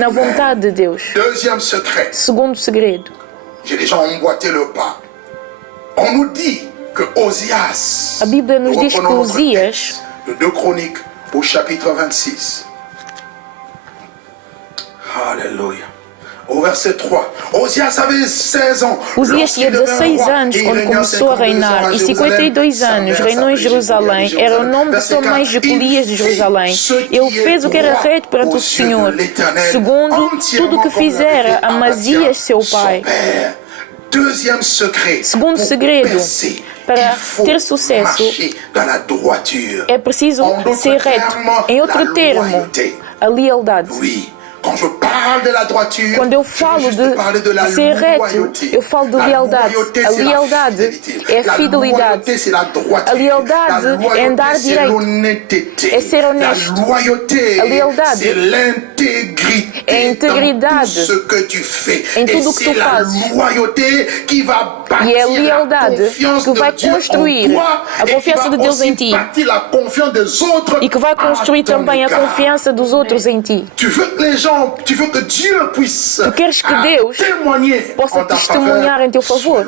na vontade de Deus. Segundo segredo. A Bíblia nos diz que Osias, de 2 Chroniques, au chapitre 26. Alléluia. Au verset 3, Osias avait 16 ans. Uzias tinha 16 anos quando começou a reinar e 52 anos reinou em Jerusalém. Era o nome de sua mãe Jecolias de Jerusalém. Ele fez o que era reto perante o Senhor, segundo tudo o que fizera Amazias seu pai. Segundo segredo, para ter sucesso, é preciso ser reto. Em outro termo, a lealdade. Quando eu falo de ser reto, eu falo de lealdade. A lealdade é a fidelidade. A lealdade é andar direito. É ser honesto. A lealdade é a integridade em tudo o que tu fazes. E é a lealdade que vai construir a confiança de Deus em ti e que vai construir também a confiança dos outros em ti. Tu queres que Deus possa testemunhar em teu favor?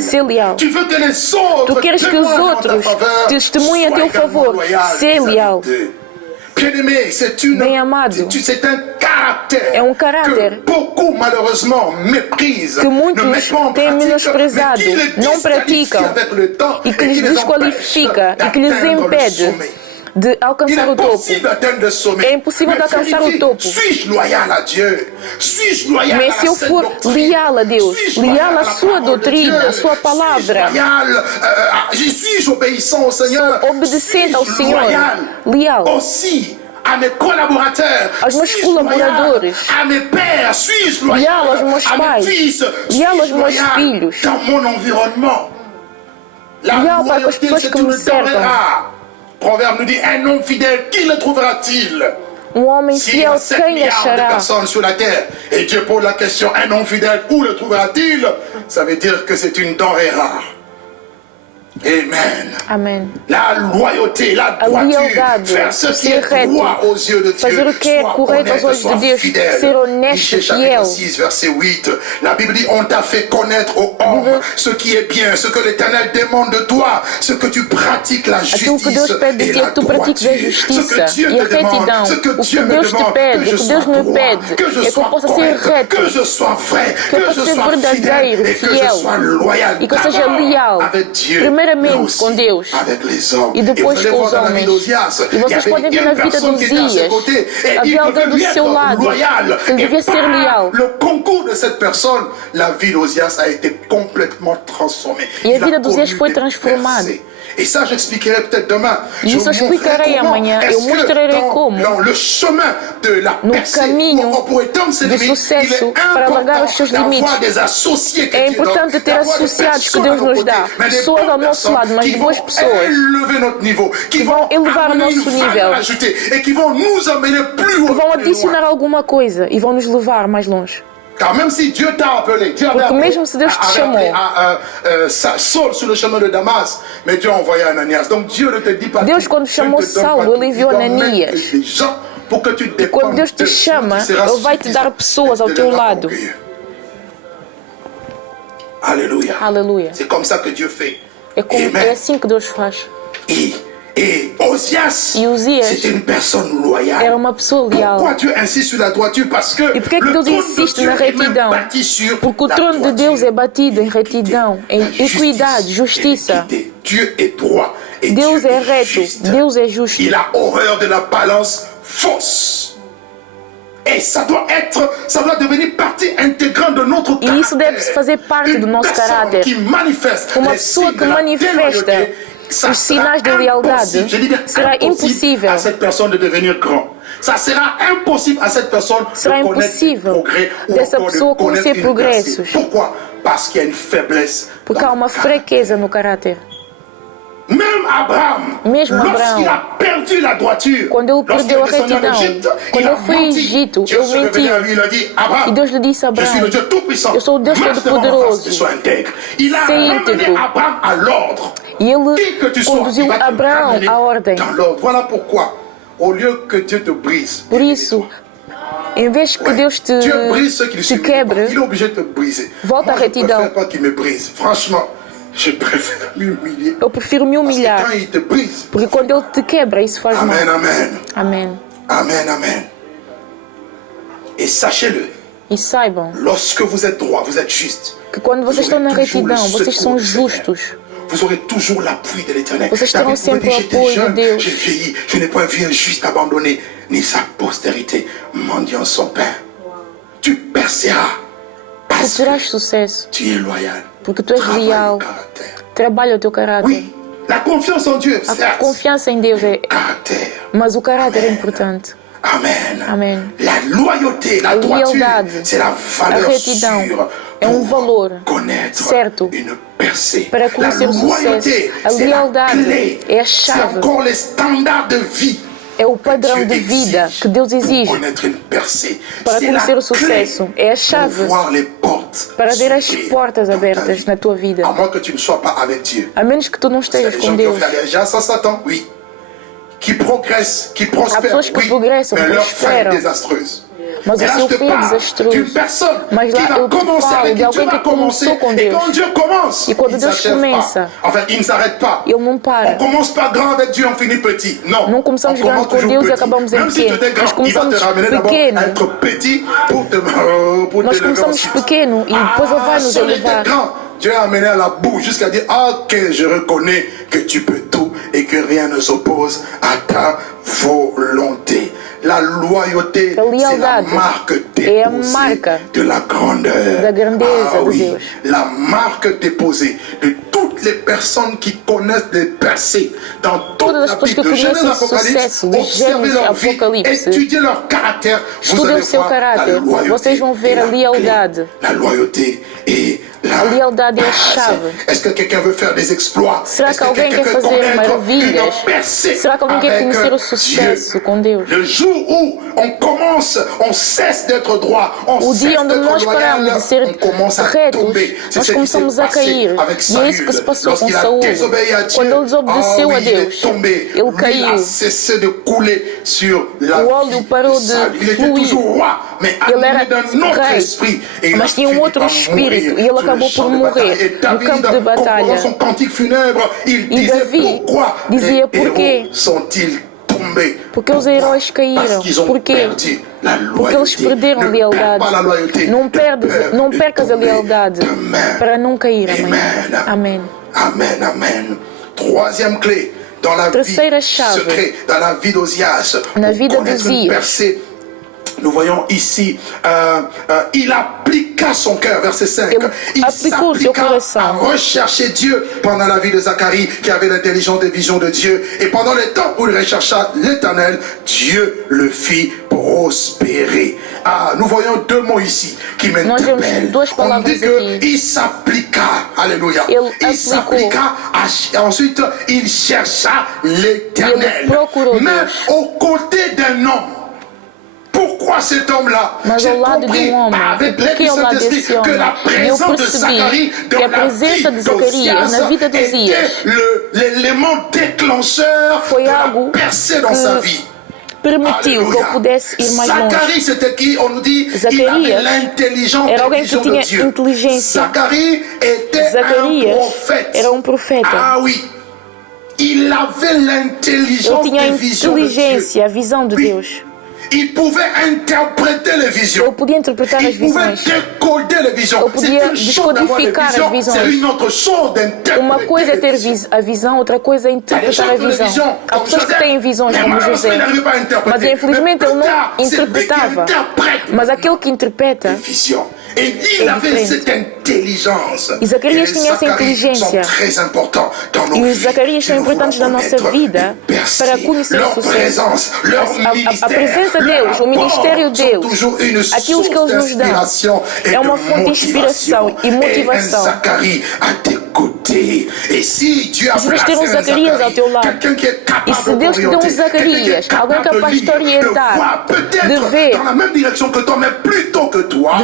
Ser leal. Tu queres que os outros testemunhem a teu favor? Ser leal. Bem amado, é um caráter que muitos têm menosprezado, não praticam e que lhes desqualifica e que lhes impede de alcançar o topo. É impossível de alcançar o topo. Mas se eu for leal a Deus, leal à sua doutrina, à sua palavra, sou obedecente ao Senhor, leal aos meus colaboradores, leal aos meus pais, leal aos meus filhos, leal para com as pessoas que me cercam. Proverbe nous dit, un homme fidèle, qui le trouvera-t-il? Homem S'il y a fiel, 7 quem milliards de achará? personnes sur la terre, et Dieu pose la question, un homme fidèle, où le trouvera-t-il? Ça veut dire que c'est une denrée rare. Amen. Amém. La loyauté, la A droiture, lealdade, faire ce qui ser est reto, droit aux yeux de Dieu, fazer o que é sois correto aos honnête, olhos de sois Deus, fidèle. ser honesto, Michée chapitre fiel. 6, verset 8, la Bible dit, on t'a fait connaître aux hommes ce qui est bien, ce que l'Éternel demande de toi, ce que tu pratiques la Aquilo que justice Deus pede de et ti é la que tu pratiques a droiture, ce justiça que Dieu e a te demande, retidão. ce que O que Dieu me Deus te demande, pede, que o je que sois Deus me droit, pede, que je é que eu sois possa ser correct, reto, que je sois vrai, que eu que possa je ser sois verdadeiro, fidèle et que je fiel, sois loyal e que eu seja d'abord leal, avec Dieu, primeiramente mais aussi com Deus avec les hommes. e depois com os homens. E vocês podem ver na vida de Uzias, havia alguém do seu lado que ele devia ser leal. Le concours de cette personne, la vie d'Ozias a été complètement transformée. E a vida de Uzias foi transformada. Et ça, j'expliquerai peut-être demain. E isso eu explicarei amanhã. Eu mostrarei como, le chemin de la no caminho do sucesso, para alargar os seus limites, é importante ter associados que Deus nos dá, pessoas ao nosso lado, mas boas pessoas, que vão elevar o nosso nível, que vão adicionar alguma coisa e vão nos levar mais longe. Car même si Dieu t'a appelé, Dieu avait Porque appelé, mesmo se Deus te chamou, Saul sur le chemin de Damas, mais Dieu a envoyé Ananias. Donc Dieu ne te dit pas. Deus quando chamou Saulo, ele enviou Ananias. E quando Deus te chama, Ele vai te dar pessoas ao teu lado. Alléluia. Aleluia. C'est comme ça que Dieu fait. É assim que Deus faz. Et Osias, E Uzias c'était une personne loyale. era uma pessoa leal. Pourquoi Dieu insiste sur la droiture? Parce que E porquê que Deus insiste na retidão? Porque o trono de Deus é batido em retidão, em equidade, justiça. Deus é reto, Deus é justo. Il a horreur de la balance fausse. Et ça doit devenir partie intégrante de notre caractère. E isso deve fazer parte do nosso caráter. Uma pessoa que manifesta os sinais de lealdade, será impossível. Será impossível dessa pessoa conhecer progressos. Porque há uma fraqueza no caráter. Mesmo Abraão, quando ele perdeu a retidão, quando ele foi ao Egito, ele mentiu. E Deus lhe disse a Abraão: eu sou o Deus Todo-Poderoso, ser íntegro. E ele conduziu Abraão à ordem. Por isso, em vez que Deus te quebre, volta à retidão. Eu prefiro me humilhar, porque quando Ele te quebra, isso faz mal. Amen, amen. Amém. Amen, amen. Et sachez-le. E saibam lorsque vous êtes droit, vous êtes juste, que quando vocês estão na retidão, vocês são justos. Vous aurez toujours l'appui de l'Éternel. Vocês terão sempre o apoio de Deus. J'ai vieilli, je n'ai pas vu un juste abandonné, ni sa postérité mendiant son pain. Tu perceras. Tu terás sucesso. Tu es loyal. Porque tu és leal. Trabalha o teu caráter. Oui, la confiance en Dieu, A confiança em Deus é. caractère. Mas o caráter é importante. Amen. Amém. La loyauté, la droiture, c'est la valeur a retidão sûre é um valor connaître certo une percée. para conhecer o sucesso. A lealdade é a C'est chave, encore les standards de vie. é o padrão de vida que Deus exige para conhecer o sucesso. É a chave para ver as portas abertas na tua vida. A menos que tu não estejas com Deus. Há pessoas que progressam, prosperam, mas o seu fim é desastroso. Mas lá eu te falo de alguém que começou com Deus. E quando Deus começa, Ele não para. Não começamos grande com Deus e acabamos em pequeno. Nós começamos pequeno. Nós começamos pequeno e depois Ele vai nos elevar. Dieu a amené à la boue jusqu'à dire ok, je reconnais que tu peux tout et que rien ne s'oppose à ta volonté. La loyauté, c'est la marque déposée de la grandeur. Da grandeza de Deus. La marque déposée de toutes les personnes qui connaissent des percées dans toute la Bible, de Genèse à Apocalipse. Observez leur vie, étudiez leur caractère. Vous allez voir la loyauté. La loyauté et a lealdade é a chave. Será que alguém quer fazer maravilhas? Será que alguém quer conhecer o sucesso com Deus? O dia onde nós paramos de ser retos, nós começamos a cair. E é isso que se passou com Saul. Quando ele desobedeceu a Deus, ele caiu. O óleo parou de fluir. Ele era rei, mas tinha um outro espírito e ele acabou por morrer no campo de batalha. E Davi dizia porquê? Porque os heróis caíram. Porquê? Porque eles perderam a lealdade. Não percas a lealdade para não cair. Amém. Amém. Amém. Troisième clé dans la terceira chave secret, dans la vie d'Ozias, na vida de Uzias. Nous voyons ici, il appliqua son cœur, verset 5. Il s'appliqua à rechercher Dieu pendant la vie de Zacharie, qui avait l'intelligence des visions de Dieu. Et pendant le temps où il rechercha l'Éternel, Dieu le fit prospérer. Nous voyons deux mots ici qui m'interpellent. On dit qu'il s'appliqua, alléluia. Il s'appliqua, ensuite il chercha l'Éternel. Mais aux côtés d'un homme. Pourquoi cet homme-là? J'ai compris avec l'aide du Saint-Esprit que la présence de Zacharie dans la vie d'Ozias était l'élément déclencheur de la percée dans sa vie. Permitiu que eu pudesse ir mais longe. Zacarias era alguém que tinha inteligência. Zacarias era um profeta. Ele tinha a inteligência, a visão de Deus. Il pouvait interpréter les visions. Eu podia interpretar as visões. Eu podia descodificar as visões. Uma coisa é ter a visão, outra coisa é interpretar a visão. Há pessoas que têm visões como José, mas infelizmente ele não interpretava. Mas aquele que interpreta é diferente. E Zacarias tinha essa inteligência. E os Zacarias são importantes na nossa vida para conhecer o sucesso. A presença de Deus, o ministério de Deus, aquilo que Ele nos dá, é uma fonte de inspiração e motivação. E se vais ter um Zacarias ao teu lado, e se Deus te deu um Zacarias, alguém capaz de te orientar, de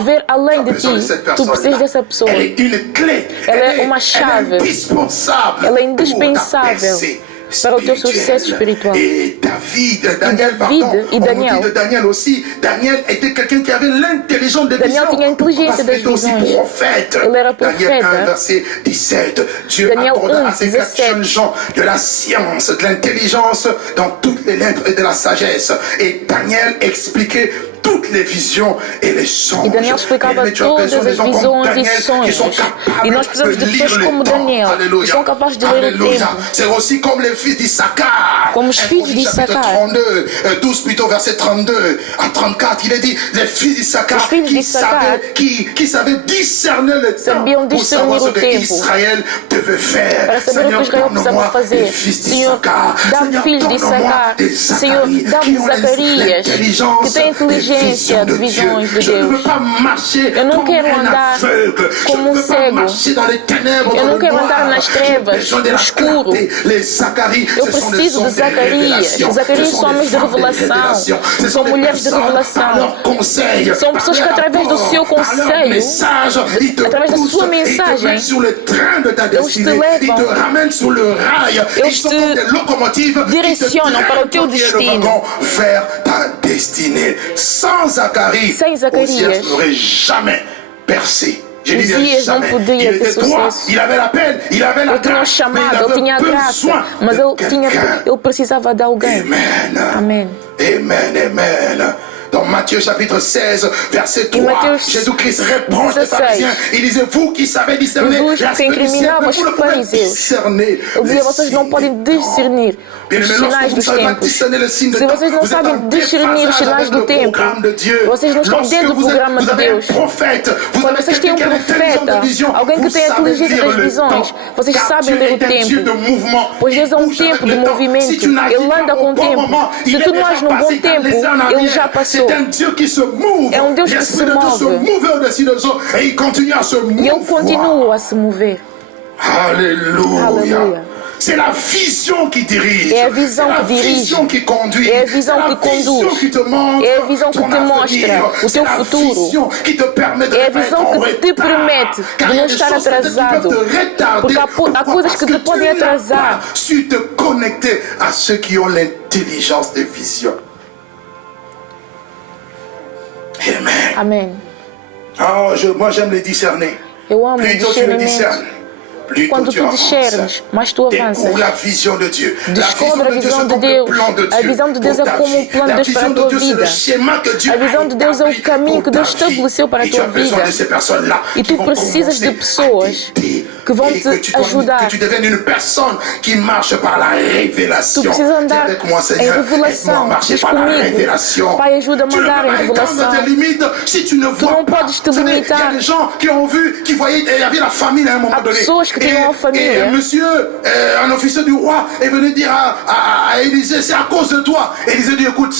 ver além de ti, tu precisas dessa pessoa. Ela é uma chave. Ela é indispensável para o teu sucesso espiritual. E David e Daniel. Daniel tinha a inteligência das visões. Ele era profeta. Daniel 1:17. De la science, de l'intelligence dans toutes les lettres et de la sagesse. Et Daniel expliquait toutes les visions et les songes. E Daniel explicava todas as visões e sonhos. E nós precisamos de pessoas como Daniel, que são capazes de ler o tempo. C'est aussi comme les fils d'Issachar. Como os filhos de Issachar. 12 plutôt, verset 32 à 34, il est dit, les fils d'Issachar qui savaient discerner le temps pour savoir ce que Israël devait faire. Para saber o que Israel precisava fazer. Senhor, dá-me filhos de Issachar. Senhor, dá-me Zacarias, que tem inteligência de visões de Deus. Eu não quero andar como um cego. Eu não quero andar nas trevas, no escuro. Eu preciso de Zacarias. Zacarias são homens de revelação. São mulheres de revelação. São pessoas que através do seu conselho, através da sua mensagem, eles te levam, eles te direcionam para o teu destino. Sem Zacarias, Uzias não podia ter sucesso. Ele tinha um chamado, ele tinha a graça, mas ele precisava de alguém. Amém. Dans Matthieu chapitre 16, verset 3, Jésus-Christ répond aux pharisiens. Il disait, vous qui savez discerner l'aspect du ciel, mais vous ne pouvez discerner. Ele dizia, vocês não podem discernir os sinais dos tempos. Se vocês não sabem discernir os sinais do tempo, vocês não estão dentro do programa de Deus. Quando vocês têm um profeta, alguém que tem a inteligência das visões, vocês sabem ler o tempo. Pois Deus é um tempo de movimento. Ele anda com o tempo. Se tu não és num bom tempo, ele já passou. É um Deus que se move. E ele continua a se mover. Aleluia. C'est la vision qui dirige. É a visão que dirige. É a visão que conduz. É a visão que te mostra o teu futuro. É a visão que te permite de não estar atrasado. Porque há coisas que te podem atrasar. Se te connecter a ceux qui ont l'intelligence de vision. Amen. Amém. Moi j'aime les discerner. Eu amo Plus tôt tu le discernes, plus quando tôt tu tu avances. discernes, mais tu avanças. Découvre la vision de Dieu. Descobre a visão de Deus. A visão de Deus é como um plano de Deus para a tua vida. A visão de Deus é o caminho que Deus estabeleceu para a tua vida. E tu precisas de pessoas que vão te ajudar. Tu precisas andar em revelação. Diz comigo, Pai, ajuda-me a andar em revelação. Tu não podes te limitar. Há pessoas que têm uma família. Un officier du roi est venu dire à Élisée, c'est à cause de toi. Élisée dit, écoute,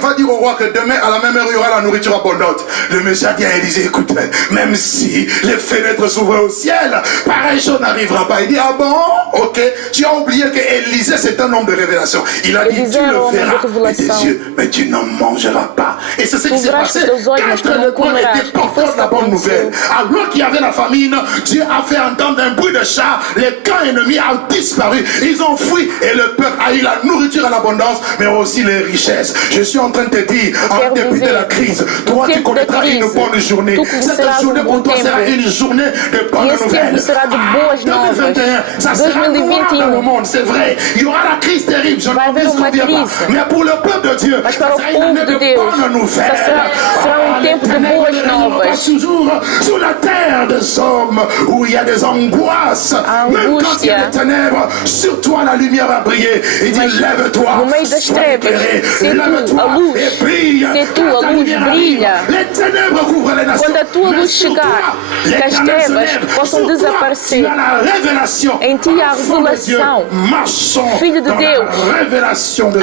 va dire au roi que demain à la même heure il y aura la nourriture abondante. Le monsieur a dit à Élisée, écoute, même si les fenêtres s'ouvrent au ciel, pareille chose n'arrivera pas. Il dit, ah bon, ok, tu as oublié que Élisée c'est un homme de révélation. Il a dit, tu le verras de tes yeux, mais tu n'en mangeras pas. Et c'est ce qui s'est passé. Quand le peuple était porté la bonne nouvelle, alors qu'il y avait la famine, Dieu a fait entendre un bruit de char, les camps ennemis ont disparu, ils ont fui et le peuple a eu la nourriture à l'abondance, mais aussi les richesses. Je suis en train de te dire, en début de la crise, toi tu connaîtras une bonne journée. Cette journée pour toi sera une journée de bonnes nouvelles. 2021, ça sera noir dans le monde, c'est vrai. Il y aura la crise terrible, je n'en disconviens pas. Mais pour le peuple de Dieu, ça sera une année de bonnes nouvelles. Será tempo de boas novas. Toujours sur la terre des hommes où il y a des angoisses. Même quand il y a des ténèbres, sur toi la lumière va briller. Il dit, lève-toi. No meio das trevas, se tu a luz, se tua luz brilha. Quando a tua luz chegar, que as trevas possam desaparecer. Em ti há a revelação. Filho de Deus,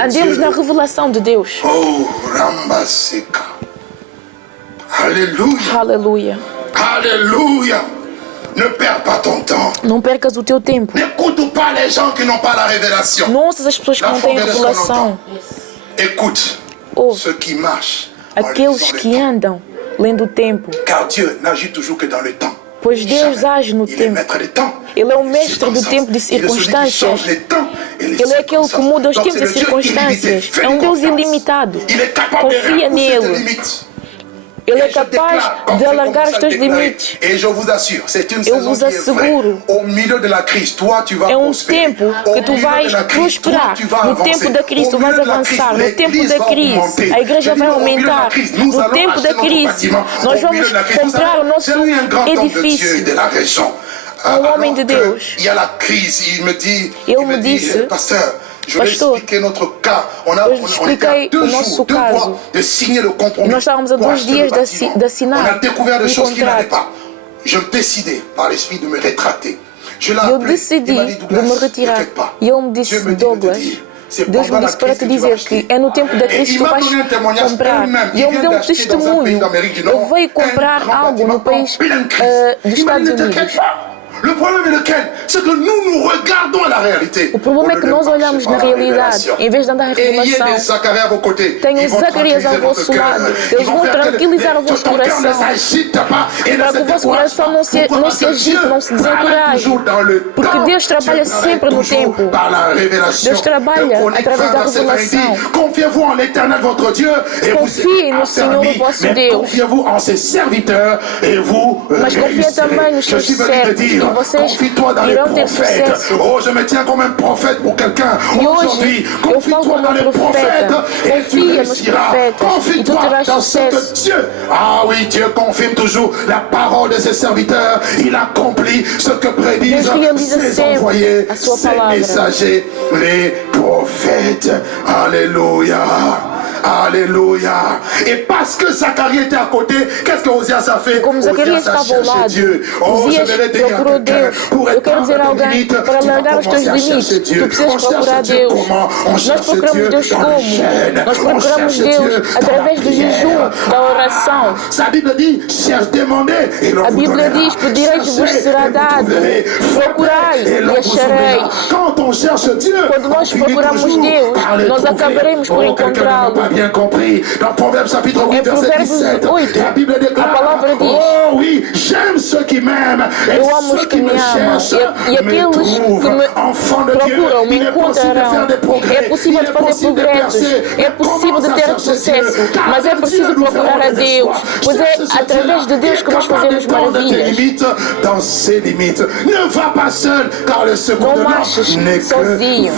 andemos na revelação de Deus. Oh, Rambasika. Aleluia. Aleluia. Aleluia. Ne perds pas ton temps. Não percas o teu tempo. N'écoute pas les gens qui n'ont pas la révélation. Não ouças as pessoas que não têm revelação. Écoute ceux qui marchent. Aqueles que andam lendo o tempo. Car Dieu n'agit toujours que dans le temps. Pois Deus age no tempo. Ele é o mestre do tempo de circunstâncias. Ele é aquele que muda os tempos e circunstâncias. É um Deus ilimitado. Confia nele. Ele é capaz de alargar os teus limites. Eu vos asseguro, é um tempo que tu vais prosperar. No tempo da crise tu vais avançar. No tempo da crise a igreja vai aumentar. No tempo da crise nós vamos comprar o nosso edifício. Um homem de Deus, ele me disse, pastor, eu expliquei o nosso caso. Nós estávamos a 2 dias de assinar um contrato. Eu decidi de me retirar. E ele me disse, Douglas, Deus me disse para te dizer que é no tempo da crise que tu vais comprar. E ele me deu um testemunho. Eu veio comprar algo no país dos Estados Unidos. O problema é que nós olhamos na realidade, em vez de andar em reclamação. Tem um Zacarias ao vosso lado. Eles vão tranquilizar o vosso coração, para que o vosso coração não se agite, não se desencoraje. Porque Deus trabalha sempre no tempo. Deus trabalha através da revelação. Confiem no Senhor, o vosso Deus. Mas confia também nos seus servos. E vocês irão ter sucesso. E hoje eu falo como um profeta. Confia nos profetas e tu terás sucesso. Ah oui, Dieu confirme toujours la parole de ses serviteurs. Il accomplit ce que prédisent ses envoyés, ses messagers, les prophètes. Alléluia. Alléluia. Et parce que Zacharie était à côté, qu'est-ce que Osias a fait? Como Zacarias estava ao lado, Osias procurou Deus. Eu quero dizer a alguém, para largar os teus limites, tu precisas procurar Deus. Nós procuramos Deus como? Nós procuramos Deus através do jejum, da oração. A Bíblia diz, pedireis e vos será dado. Procurai e achareis. Quando nós procuramos Deus, nós acabaremos por encontrá-lo. Bien compris. Dans Proverbes chapitre 8, verset 17, la Bible déclare, oh oui, j'aime ceux qui m'aiment. Eu amo os que me amam. E aqueles que me procuram, me encontrarão. É possível de fazer progressos. É possível de ter sucesso. Mas é preciso procurar a Deus. Pois é através de Deus que nós fazemos maravilhas. Não marches sozinho.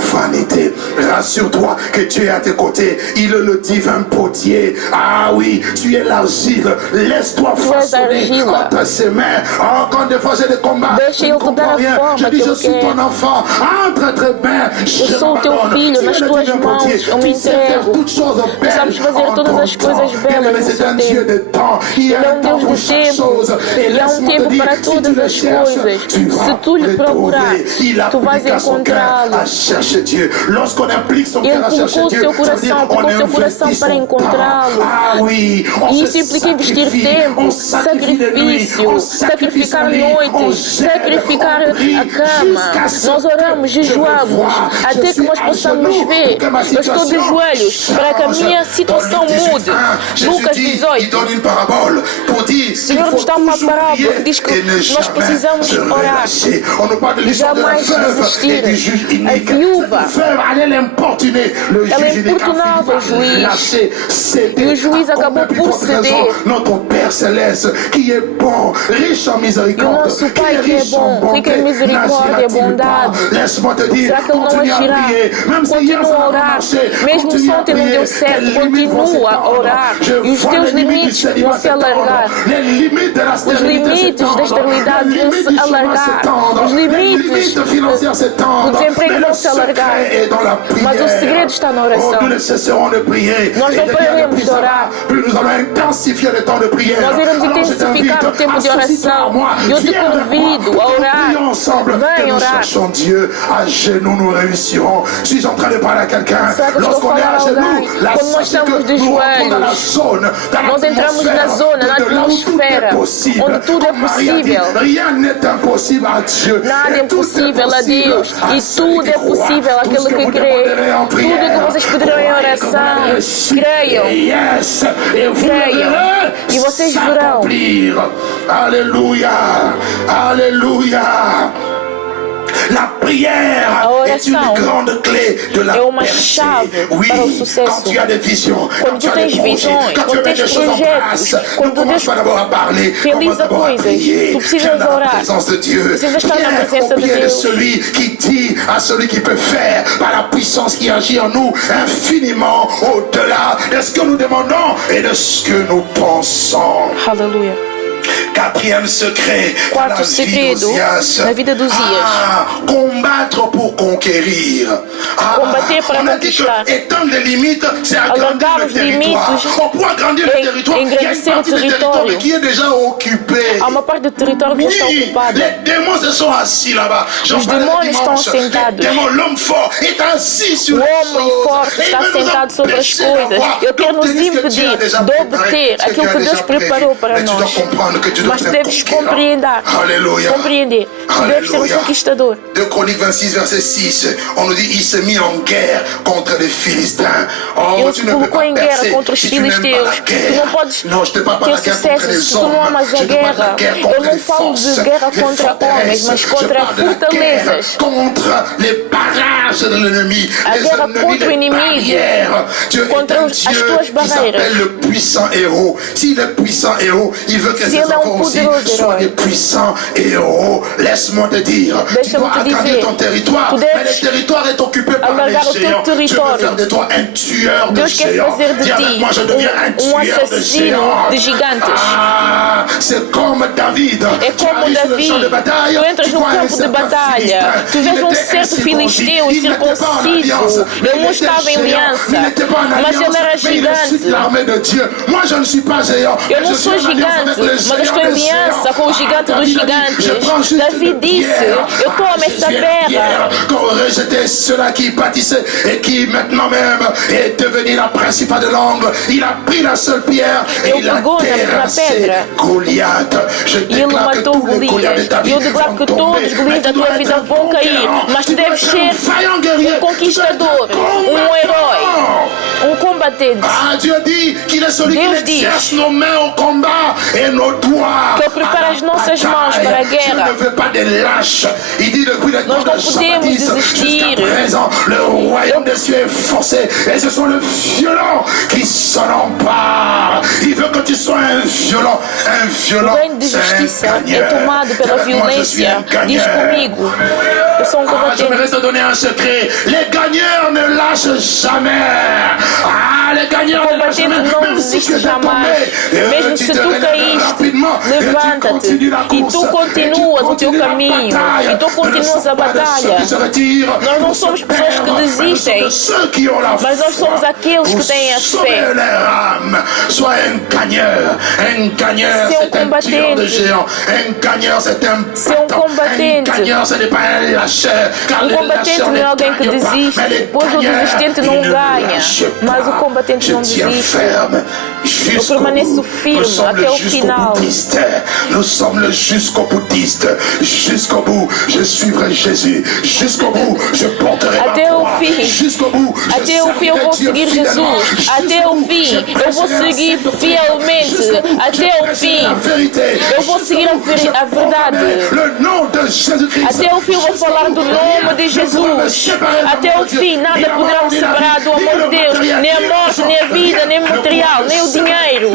Rassure-toi que tu es à tes côtés. Il est le divin potier. Ah oui, tu es l'argile. Laisse-toi façonner entre ses mains. Oh, quand des fois j'ai des combats, je ne comprends rien. Je dis, je suis ton enfant. Entre tes mains, je m'abandonne. Tu es le divin potier. Tu sais faire toutes choses belles en ton temps. C'est un Dieu de temps. Il y a un temps pour chaque chose. Et laisse-moi te dire, si tu le cherches, tu vas le trouver. Il applique à son cœur à chercher Dieu. Lorsqu'on implique son cœur à chercher Dieu, ça veut dire on investit para encontrá-lo. E isso implica investir tempo, sacrifício, sacrificar noites, sacrificar a cama. Nós oramos, jejuamos, até que nós possamos ver. Eu estou de joelhos para que a minha situação mude. Lucas 18. O Senhor nos dá uma parábola que diz que nós precisamos orar e jamais desistir. A viúva, ela importunava o juiz. E o juiz acabou por ceder. E o nosso Pai que é bom, rico em misericórdia e bondade, será que Ele não agirá? Continua a orar. Mesmo se ontem não deu certo, continua a orar. E os teus limites vão se alargar. Os limites da esterilidade vão se alargar. Os limites do desemprego vão se alargar. Mas o segredo está na oração. Nós não pararemos de orar. Nós iremos intensificar o tempo de oração. Eu te convido a orar. Vem orar. Será que eu estou a falar a alguém? Quando nós estamos de joelhos, nós entramos na zona, na atmosfera, onde tudo é possível. Nada é impossível a Deus. E tudo é possível àquele que crê. Tudo que vocês poderão em oração, creiam. Creiam. E vocês verão. Aleluia. Aleluia. La prière est une grande clé de la percée. Oui, quand tu as des visions, quand tu as des projets, quand tu mets des choses en place, ne commence pas d'abord à parler, commence d'abord à prier. Viens dans la présence de Dieu. Viens au pied de celui qui dit à celui qui peut faire par la puissance qui agit en nous infiniment au-delà de ce que nous demandons et de ce que nous pensons. Aleluia. Quatrième secret, Quarto segredo na vida dos Uzias. Combattre pour conquérir. Combater para conquistar. Étendre les limites, c'est agrandir le territoire. On peut agrandir le territoire. Il y a une partie du territoire qui est déjà occupée. Há uma parte do território que já está ocupada. Les démons se sont assis là-bas. Os demônios estão sentados. L'homme fort est assis sur o les homem forte está sentado sobre as coisas. Ele quer nos impedir de obter aquilo que Deus preparou para nós. Mas tu deves compreender. Tu deves ser um conquistador. 2 Chroniques 26, verset 6, on nous dit il se mit en guerre contre les Philistins. Ele se colocou em guerra contra os filisteus. Tu não podes ter sucesso se tu não amas a guerra. Eu não falo de guerra contra homens, mas contra fortalezas. A guerra contra o inimigo, contra as tuas barreiras. Se ele é um poderoso herói, laisse-moi te dire, tu dois agrandir ton territoire, mais le territoire est occupé par les géants. Dieu veut faire de toi un tueur de géants. Dis avec moi, je deviens un tueur de géants. De gigantes. C'est comme David. É como Davi. Tu entras no campo de batalha. Tu vês um certo filisteu incircunciso. Ele não estava em aliança, mas ele era gigante. Eu não sou gigante, mas eu estou em aliança com o gigante dos gigantes. Davi disse, eu tomo essa terra. Cela qui bâtissait et qui maintenant même est devenu la principale de l'angle. Il a pris la seule pierre et il a terrassé Goliath. Je déclare que tous les Goliaths de ta vie vont tomber. Mais da tua vida vão cair, mas tu deves ser um conquistador, um herói, um combatente. Dieu dit qu'il est celui qui exerce nos mains au combat et nos doigts. Que ele prepara as nossas mãos para a guerra. Nós não podemos desistir. Le royaume des cieux est forcé et ce sont les violents qui s'en emparent. Il veut que tu sois un violent. O reino de justiça é tomado pela violência. Diz comigo, eu sou um combatente. J'aimerais te donner un secret. Les gagneurs ne lâchent jamais. Les gagneurs ne lâchent jamais. Não desiste jamais. Mesmo se tu caíste, levanta-te e tu continuas o teu caminho e tu continuas a batalha. Nós não somos pessoas que desistem, mas nós somos aqueles que têm a fé. Sois un gagneur. Un gagneur, c'est un tueur de géants. Un gagneur, c'est un combatente. Un gagneur, ce n'est pas un lâcheur. Combatente não é alguém que desiste, pois o desistente não ganha, mas o combatente não desiste. Eu permaneço firme até o final. Nous sommes le jusqu'au boutiste. Jusqu'au bout, je suivrai Jésus. Jusqu'au bout, je porterai ma croix. Jusqu'au bout, até o fim eu vou seguir Jesus. Até o fim eu vou seguir fielmente. Até o fim eu vou seguir a verdade. Até o fim eu vou falar do nome de Jesus. Até o fim nada poderá me separar do amor de Deus. Nem a morte, nem a vida, nem o material, nem o dinheiro.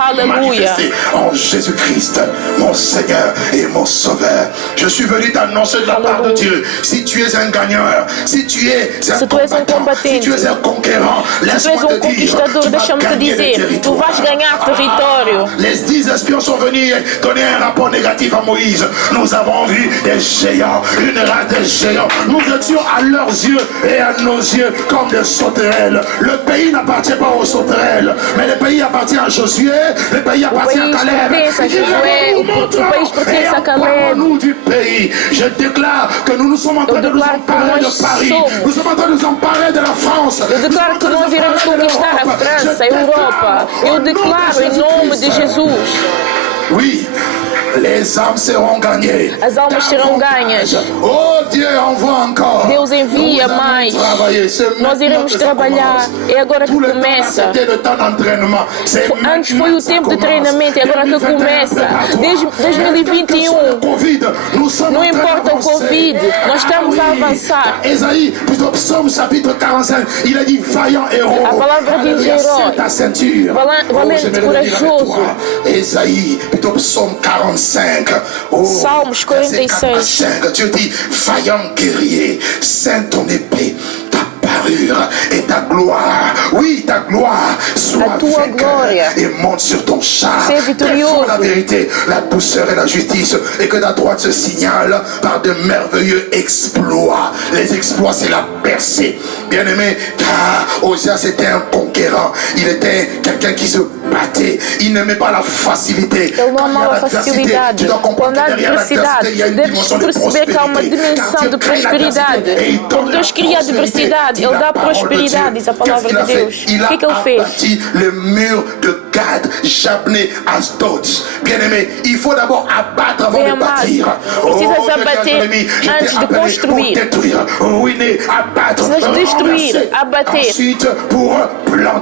Aleluia. En Jésus-Christ, mon Seigneur et mon Sauveur. Je suis venu t'annoncer de la part de Dieu. Si tu es un gagneur, si tu es un combattant, si tu es un conquérant, laisse-moi te dire, tu vas gagner le territoire. Les 10 espions sont venus donner un rapport négatif à Moïse. Nous avons vu des géants, une race de géants. Nous étions à leurs yeux et à nos yeux comme des sauterelles. Le pays n'appartient pas aux sauterelles, mais le pays appartient à Josué, le pays appartient à Caleb. Nous du pays, je déclare que nous sommes en train de nous emparer de Paris. Nous sommes en train de nous emparer de la France. Eu declaro que nós iremos conquistar a França, a Europa. Eu declaro em nome de Jesus. Oui. Les âmes seront gagnées. As almas serão ganhas. Oh, Dieu envoie encore. Deus envia mais. Nós iremos trabalhar. É agora que começa. Antes foi o tempo de treinamento, é agora que começa. Desde 2021. Não importa o Covid, nós estamos a avançar. Esaïe, plutôt Psaume chapitre 45, il a dit vaillant héros. A palavra diz herói. Valente, corajoso. Esaïe, plutôt Psaume 45. Salmos 46. Dieu dit vaillant guerrier, ceins ton épée. Et ta gloire, oui, ta gloire, soit vainqueur et monte sur ton char. Défends la vérité, la douceur et la justice, et que ta droite se signale par de merveilleux exploits. Les exploits, c'est la percée. Bien-aimé, car Osée c'était un conquérant. Il était quelqu'un qui se battait. Il n'aimait pas la facilité. Ele não amava a facilidade. Quando há adversidade, deves perceber que há uma dimensão de prosperidade. Quando Deus cria a adversidade, Ele dá prosperidade, diz a palavra de Deus. O que é que Ele fez? Le mur de Gad, Jabné, Ashdod. Bien-aimé, il faut d'abord abattre avant de bâtir. Precisas abater antes de construir. Precisas destruir, abater,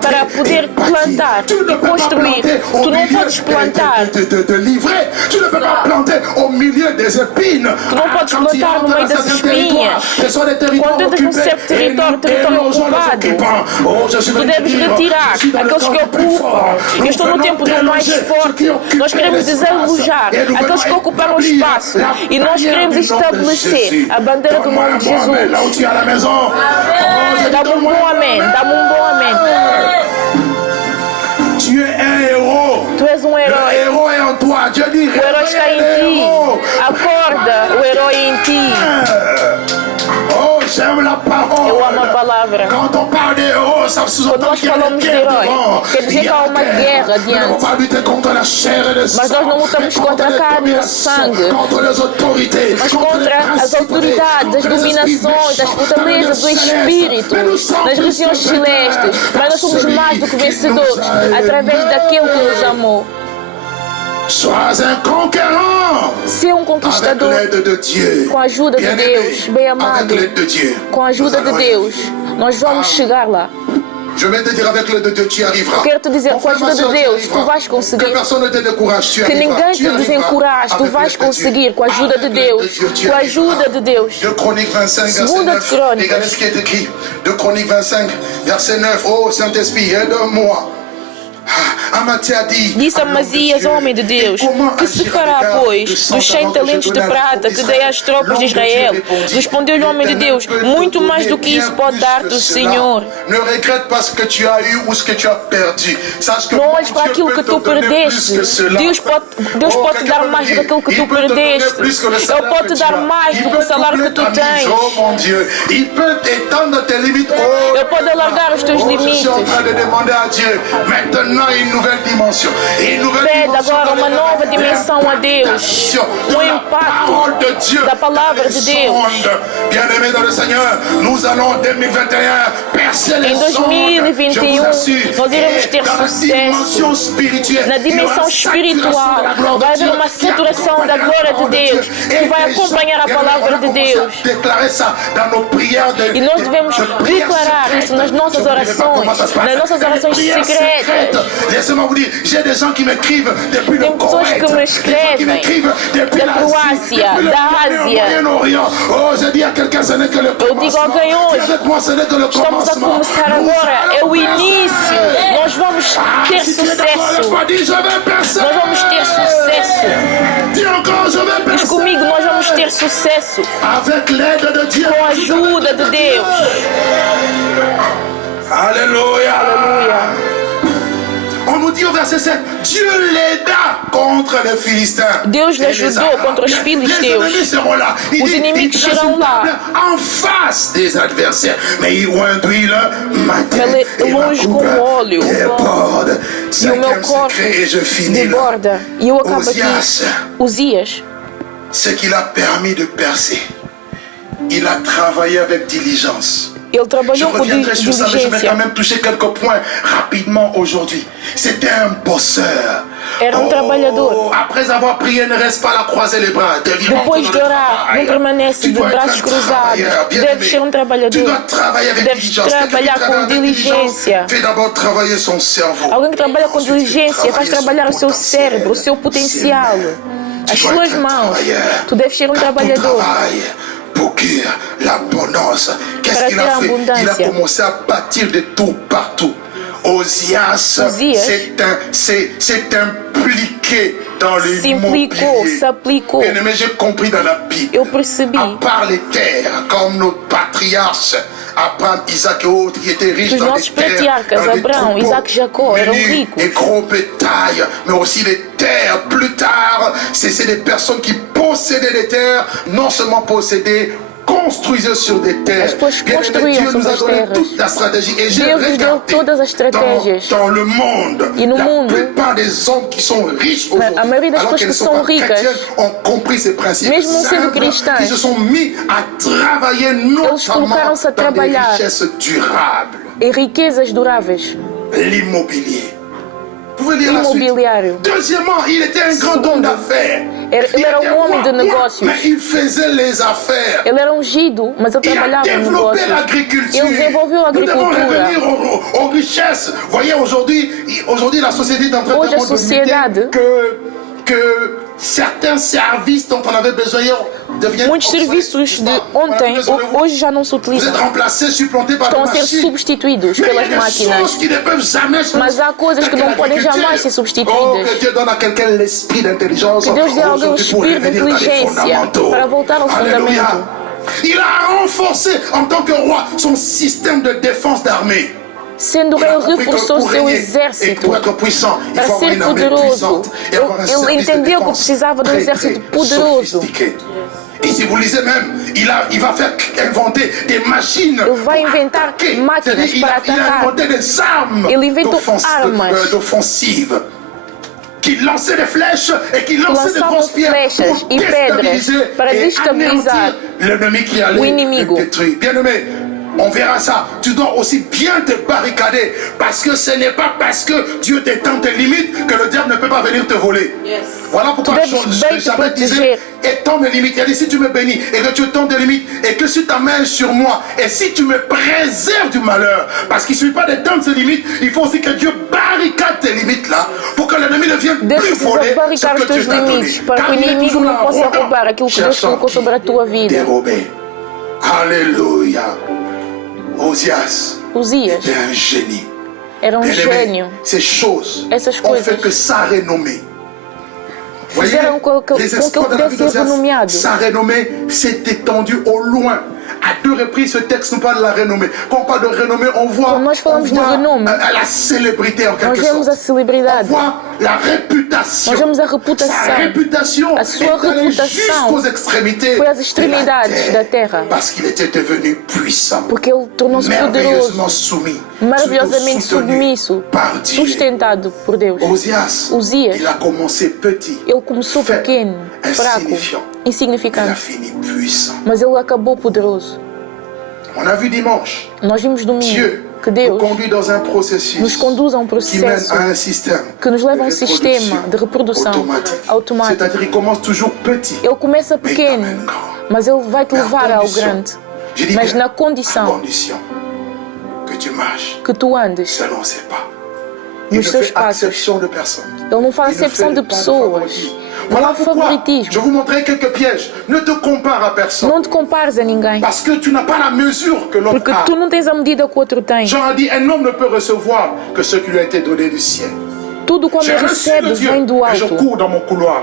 para poder plantar e construir. Tu não podes plantar. Tu ne peux pas planter au milieu des épines. Tu não podes plantar no meio das espinhas. Quando entras num certo território ocupado, tu deves retirar aqueles que ocupam. Eu estou no tempo do mais forte. Nós queremos desalojar aqueles que ocuparam o espaço. E nós queremos estabelecer a bandeira do nome de Jesus. Dá-me um bom amém. Dá-me um bom amém. Tu es un héros. Tu és um herói. Le héros est en toi. Dieu dit, o herói está em ti. Acorda, o herói em ti. Oh, j'aime la parole. Eu amo a palavra. Quand on parle de héros, ça Quando nós falamos de herói, quer dizer que há uma guerra adiante. Mas nós não lutamos contra a carne e o sangue, mas contra as autoridades, as dominações, as fortalezas do Espírito, nas regiões celestes. Mas nós somos mais do que vencedores, através daquele que nos amou. Sois un conquérant. Ser um conquistador com a ajuda de Deus, bem amado, com a ajuda de Deus, nós vamos chegar lá. Je vais te dire avec l'aide de Dieu, tu y arriveras. Quero te dizer, com a ajuda de Deus, tu vais conseguir. Que ninguém te desencoraje, tu vais conseguir, com a ajuda de Deus. Com a ajuda de Deus. Segunda de Crônicas. Regardez ce qui est écrit. De Chroniques 25, verset 9. Oh Saint-Esprit, aide-moi. Disse Amazias, homem de Deus, que se fará, pois, dos 100 talentos de prata que dei às tropas de Israel? Respondeu-lhe o homem de Deus, muito mais do que isso pode dar-te o Senhor. Não olhes para aquilo que tu perdeste. Deus pode te dar mais daquilo que tu perdeste. Ele pode te dar mais do que o salário que tu tens. Ele pode alargar os teus limites. Pede agora uma nova dimensão a Deus, um impacto da palavra de Deus. Em 2021, nós iremos ter sucesso na dimensão espiritual. Vai haver uma saturação da glória de Deus que vai acompanhar a palavra de Deus. E nós devemos declarar isso nas nossas orações secretas. Tem pessoas que me escrevem da Croácia, da Ásia. Eu digo a alguém hoje, estamos a começar agora, é o início. Nós vamos ter sucesso. Nós vamos ter sucesso. Diz comigo, nós vamos ter sucesso com a ajuda de Deus. Aleluia. Aleluia. On nous dit au verset 7, Dieu l'aida contre les Philistins. Deus lhe ajudou contra os filisteus. Os inimigos serão lá. En face des adversaires. Mais il oint Ele unge com óleo. E o meu corpo deborda. E eu acabo aqui. Uzias. Ce qui l'a permis de percer. Il a travaillé avec diligence. Ele trabalhou com diligência. Je vais quand même toucher quelques points rapidement aujourd'hui. C'était un bosseur. Era trabalhador. Après avoir prié, ne reste pas là croiser les bras. Depois de orar, não permanece de braços cruzados. Deves ser trabalhador. Deves trabalhar com diligência. Fais d'abord travailler son cerveau. Alguém que trabalha com diligência faz trabalhar o seu cérebro, o seu potencial, as suas mãos. Tu deves ser trabalhador. L'abondance. Qu'est-ce qu'il a fait? Il a commencé à bâtir des tours partout. Osias s'est impliqué dans l'immobilier. S'aplicou. Mais j'ai compris dans la Bible. Eu percebi. À part les terres, comme nos patriarches, Abraham, Isaac et autres, qui étaient riches dans les terres, Abraham, Isaac, Jacob, eram ricos. Et gros bétail, mais aussi les terres. Plus tard, c'est des personnes qui possédaient les terres, non seulement possédaient, construisaient sur des terres. Bien aimé, Dieu nous a donné toute la stratégie. Et j'ai regardé dans le monde, la plupart des hommes qui sont riches aujourd'hui, alors qu'ils ne sont pas chrétiens, ont compris ces principes. Ils se sont mis à travailler notamment dans des richesses durables. E riquezas duráveis. L'immobilier. Vous pouvez lire la suite. Deuxièmement, il était un grand homme d'affaires. Ele era homem de negócios. Mais il faisait les affaires. Ele era ungido, mas ele trabalhava no negócio. Ele desenvolveu a agricultura. Nous devons revenir aux richesses. Voyez, aujourd'hui, la société est en train de montrer que certains services dont on avait besoin deviennent muitos serviços de ontem, hoje já não se utilizam. Estão a ser substituídos pelas máquinas. Mas há coisas que não podem jamais ser substituídas. Que Deus dê a alguém um espírito de inteligência para voltar ao fundamento. Il a renforcé en tant que roi son système de défense d'armée. Sendo rei, reforçou seu exército para ser poderoso. Ele entendeu que precisava de um exército poderoso. Et si vous lisez même, il va faire inventer des machines. Ele vai inventar máquinas para atacar. Il a inventé des armes offensives. Qui lançaient des flèches et qui lançaient des grosses pierres pour déstabiliser l'ennemi qui allait le détruire. Bien aimé, on verra ça. Tu dois aussi bien te barricader. Parce que ce n'est pas parce que Dieu t'étend tes limites que le diable ne peut pas venir te voler. Yes. Voilà pourquoi Jabez disait, étends mes limites. Il a dit, si tu me bénis et que tu étends tes limites et que si ta main est sur moi et si tu me préserves du malheur, parce qu'il ne suffit pas d'étendre ses limites, il faut aussi que Dieu barricade tes limites là pour que l'ennemi ne vienne plus voler ce que Dieu t'a donné. Para que o inimigo não possa roubar aquilo que Deus colocou sobre a tua vida. Alléluia. Osias était un génie. Era gênio. Ces choses Essas ont coisas fait que sa renommée, fizeram com que ele pudesse ser renomeado. Sa renommée s'est étendue au loin. À deux reprises, ce texte nous parle de la renommée. Quand on parle de renommée, on voit, la célébrité en quelque sorte. On voit la réputation. Sa réputation est allée jusqu'aux extrémités de la terre. Parce qu'il était devenu puissant. Porque ele tornou-se merveilleusement soumis. Maravilhosamente submisso, sustentado por Deus. Osias, il a commencé petit. Ele começou pequeno, fraco, insignificante. Il a fini puissant. Mas ele acabou poderoso. On a vu dimanche. Nós vimos domingo que Deus nos conduz a um processo que nos leva a um sistema de reprodução automático. C'est-à-dire, il commence toujours petit. Ele começa pequeno, mas ele vai te levar ao grande. Mas na condição que tu andes nos seus passos. Ele não faz acepção de pessoas. Não há favoritismo. Je vous montrerai quelques pièges. Ne te compare à personne. Não te compares a ninguém. Parce que tu n'as pas la mesure que l'autre a. Porque tu não tens a medida que o outro tem. Jean a dit, un homme ne peut recevoir que ce qui lui a été donné du ciel. Tudo quando eu recebo vem do alto. Je cours dans mon couloir.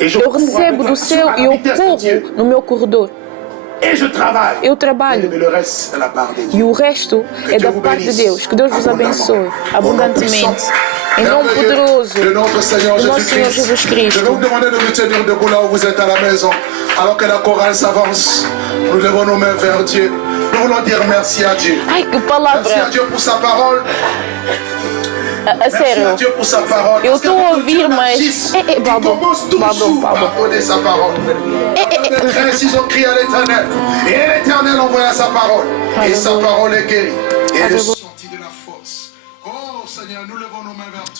Eu recebo do céu e eu corro no meu corredor. Eu trabalho. E o resto é da parte de Deus. Que Deus vos abençoe abundantemente. Em nome poderoso do nosso Senhor Jesus Cristo. Je vais vous demander de vous tenir debout là où vous êtes à la maison. Alors que la chorale s'avance, nous levons nos mains vers Dieu. Nous voulons dire merci à Dieu. Ai, que palavra! Merci à Dieu pour sa parole. A sério, eu estou a ouvir, mas... Pardon. Sa parole. Ils ont crié à l'Éternel. Et l'Éternel envoya sa parole. Et sa parole est guérie. Et le senti de la force. Oh Seigneur, nous levons nos mains vers toi.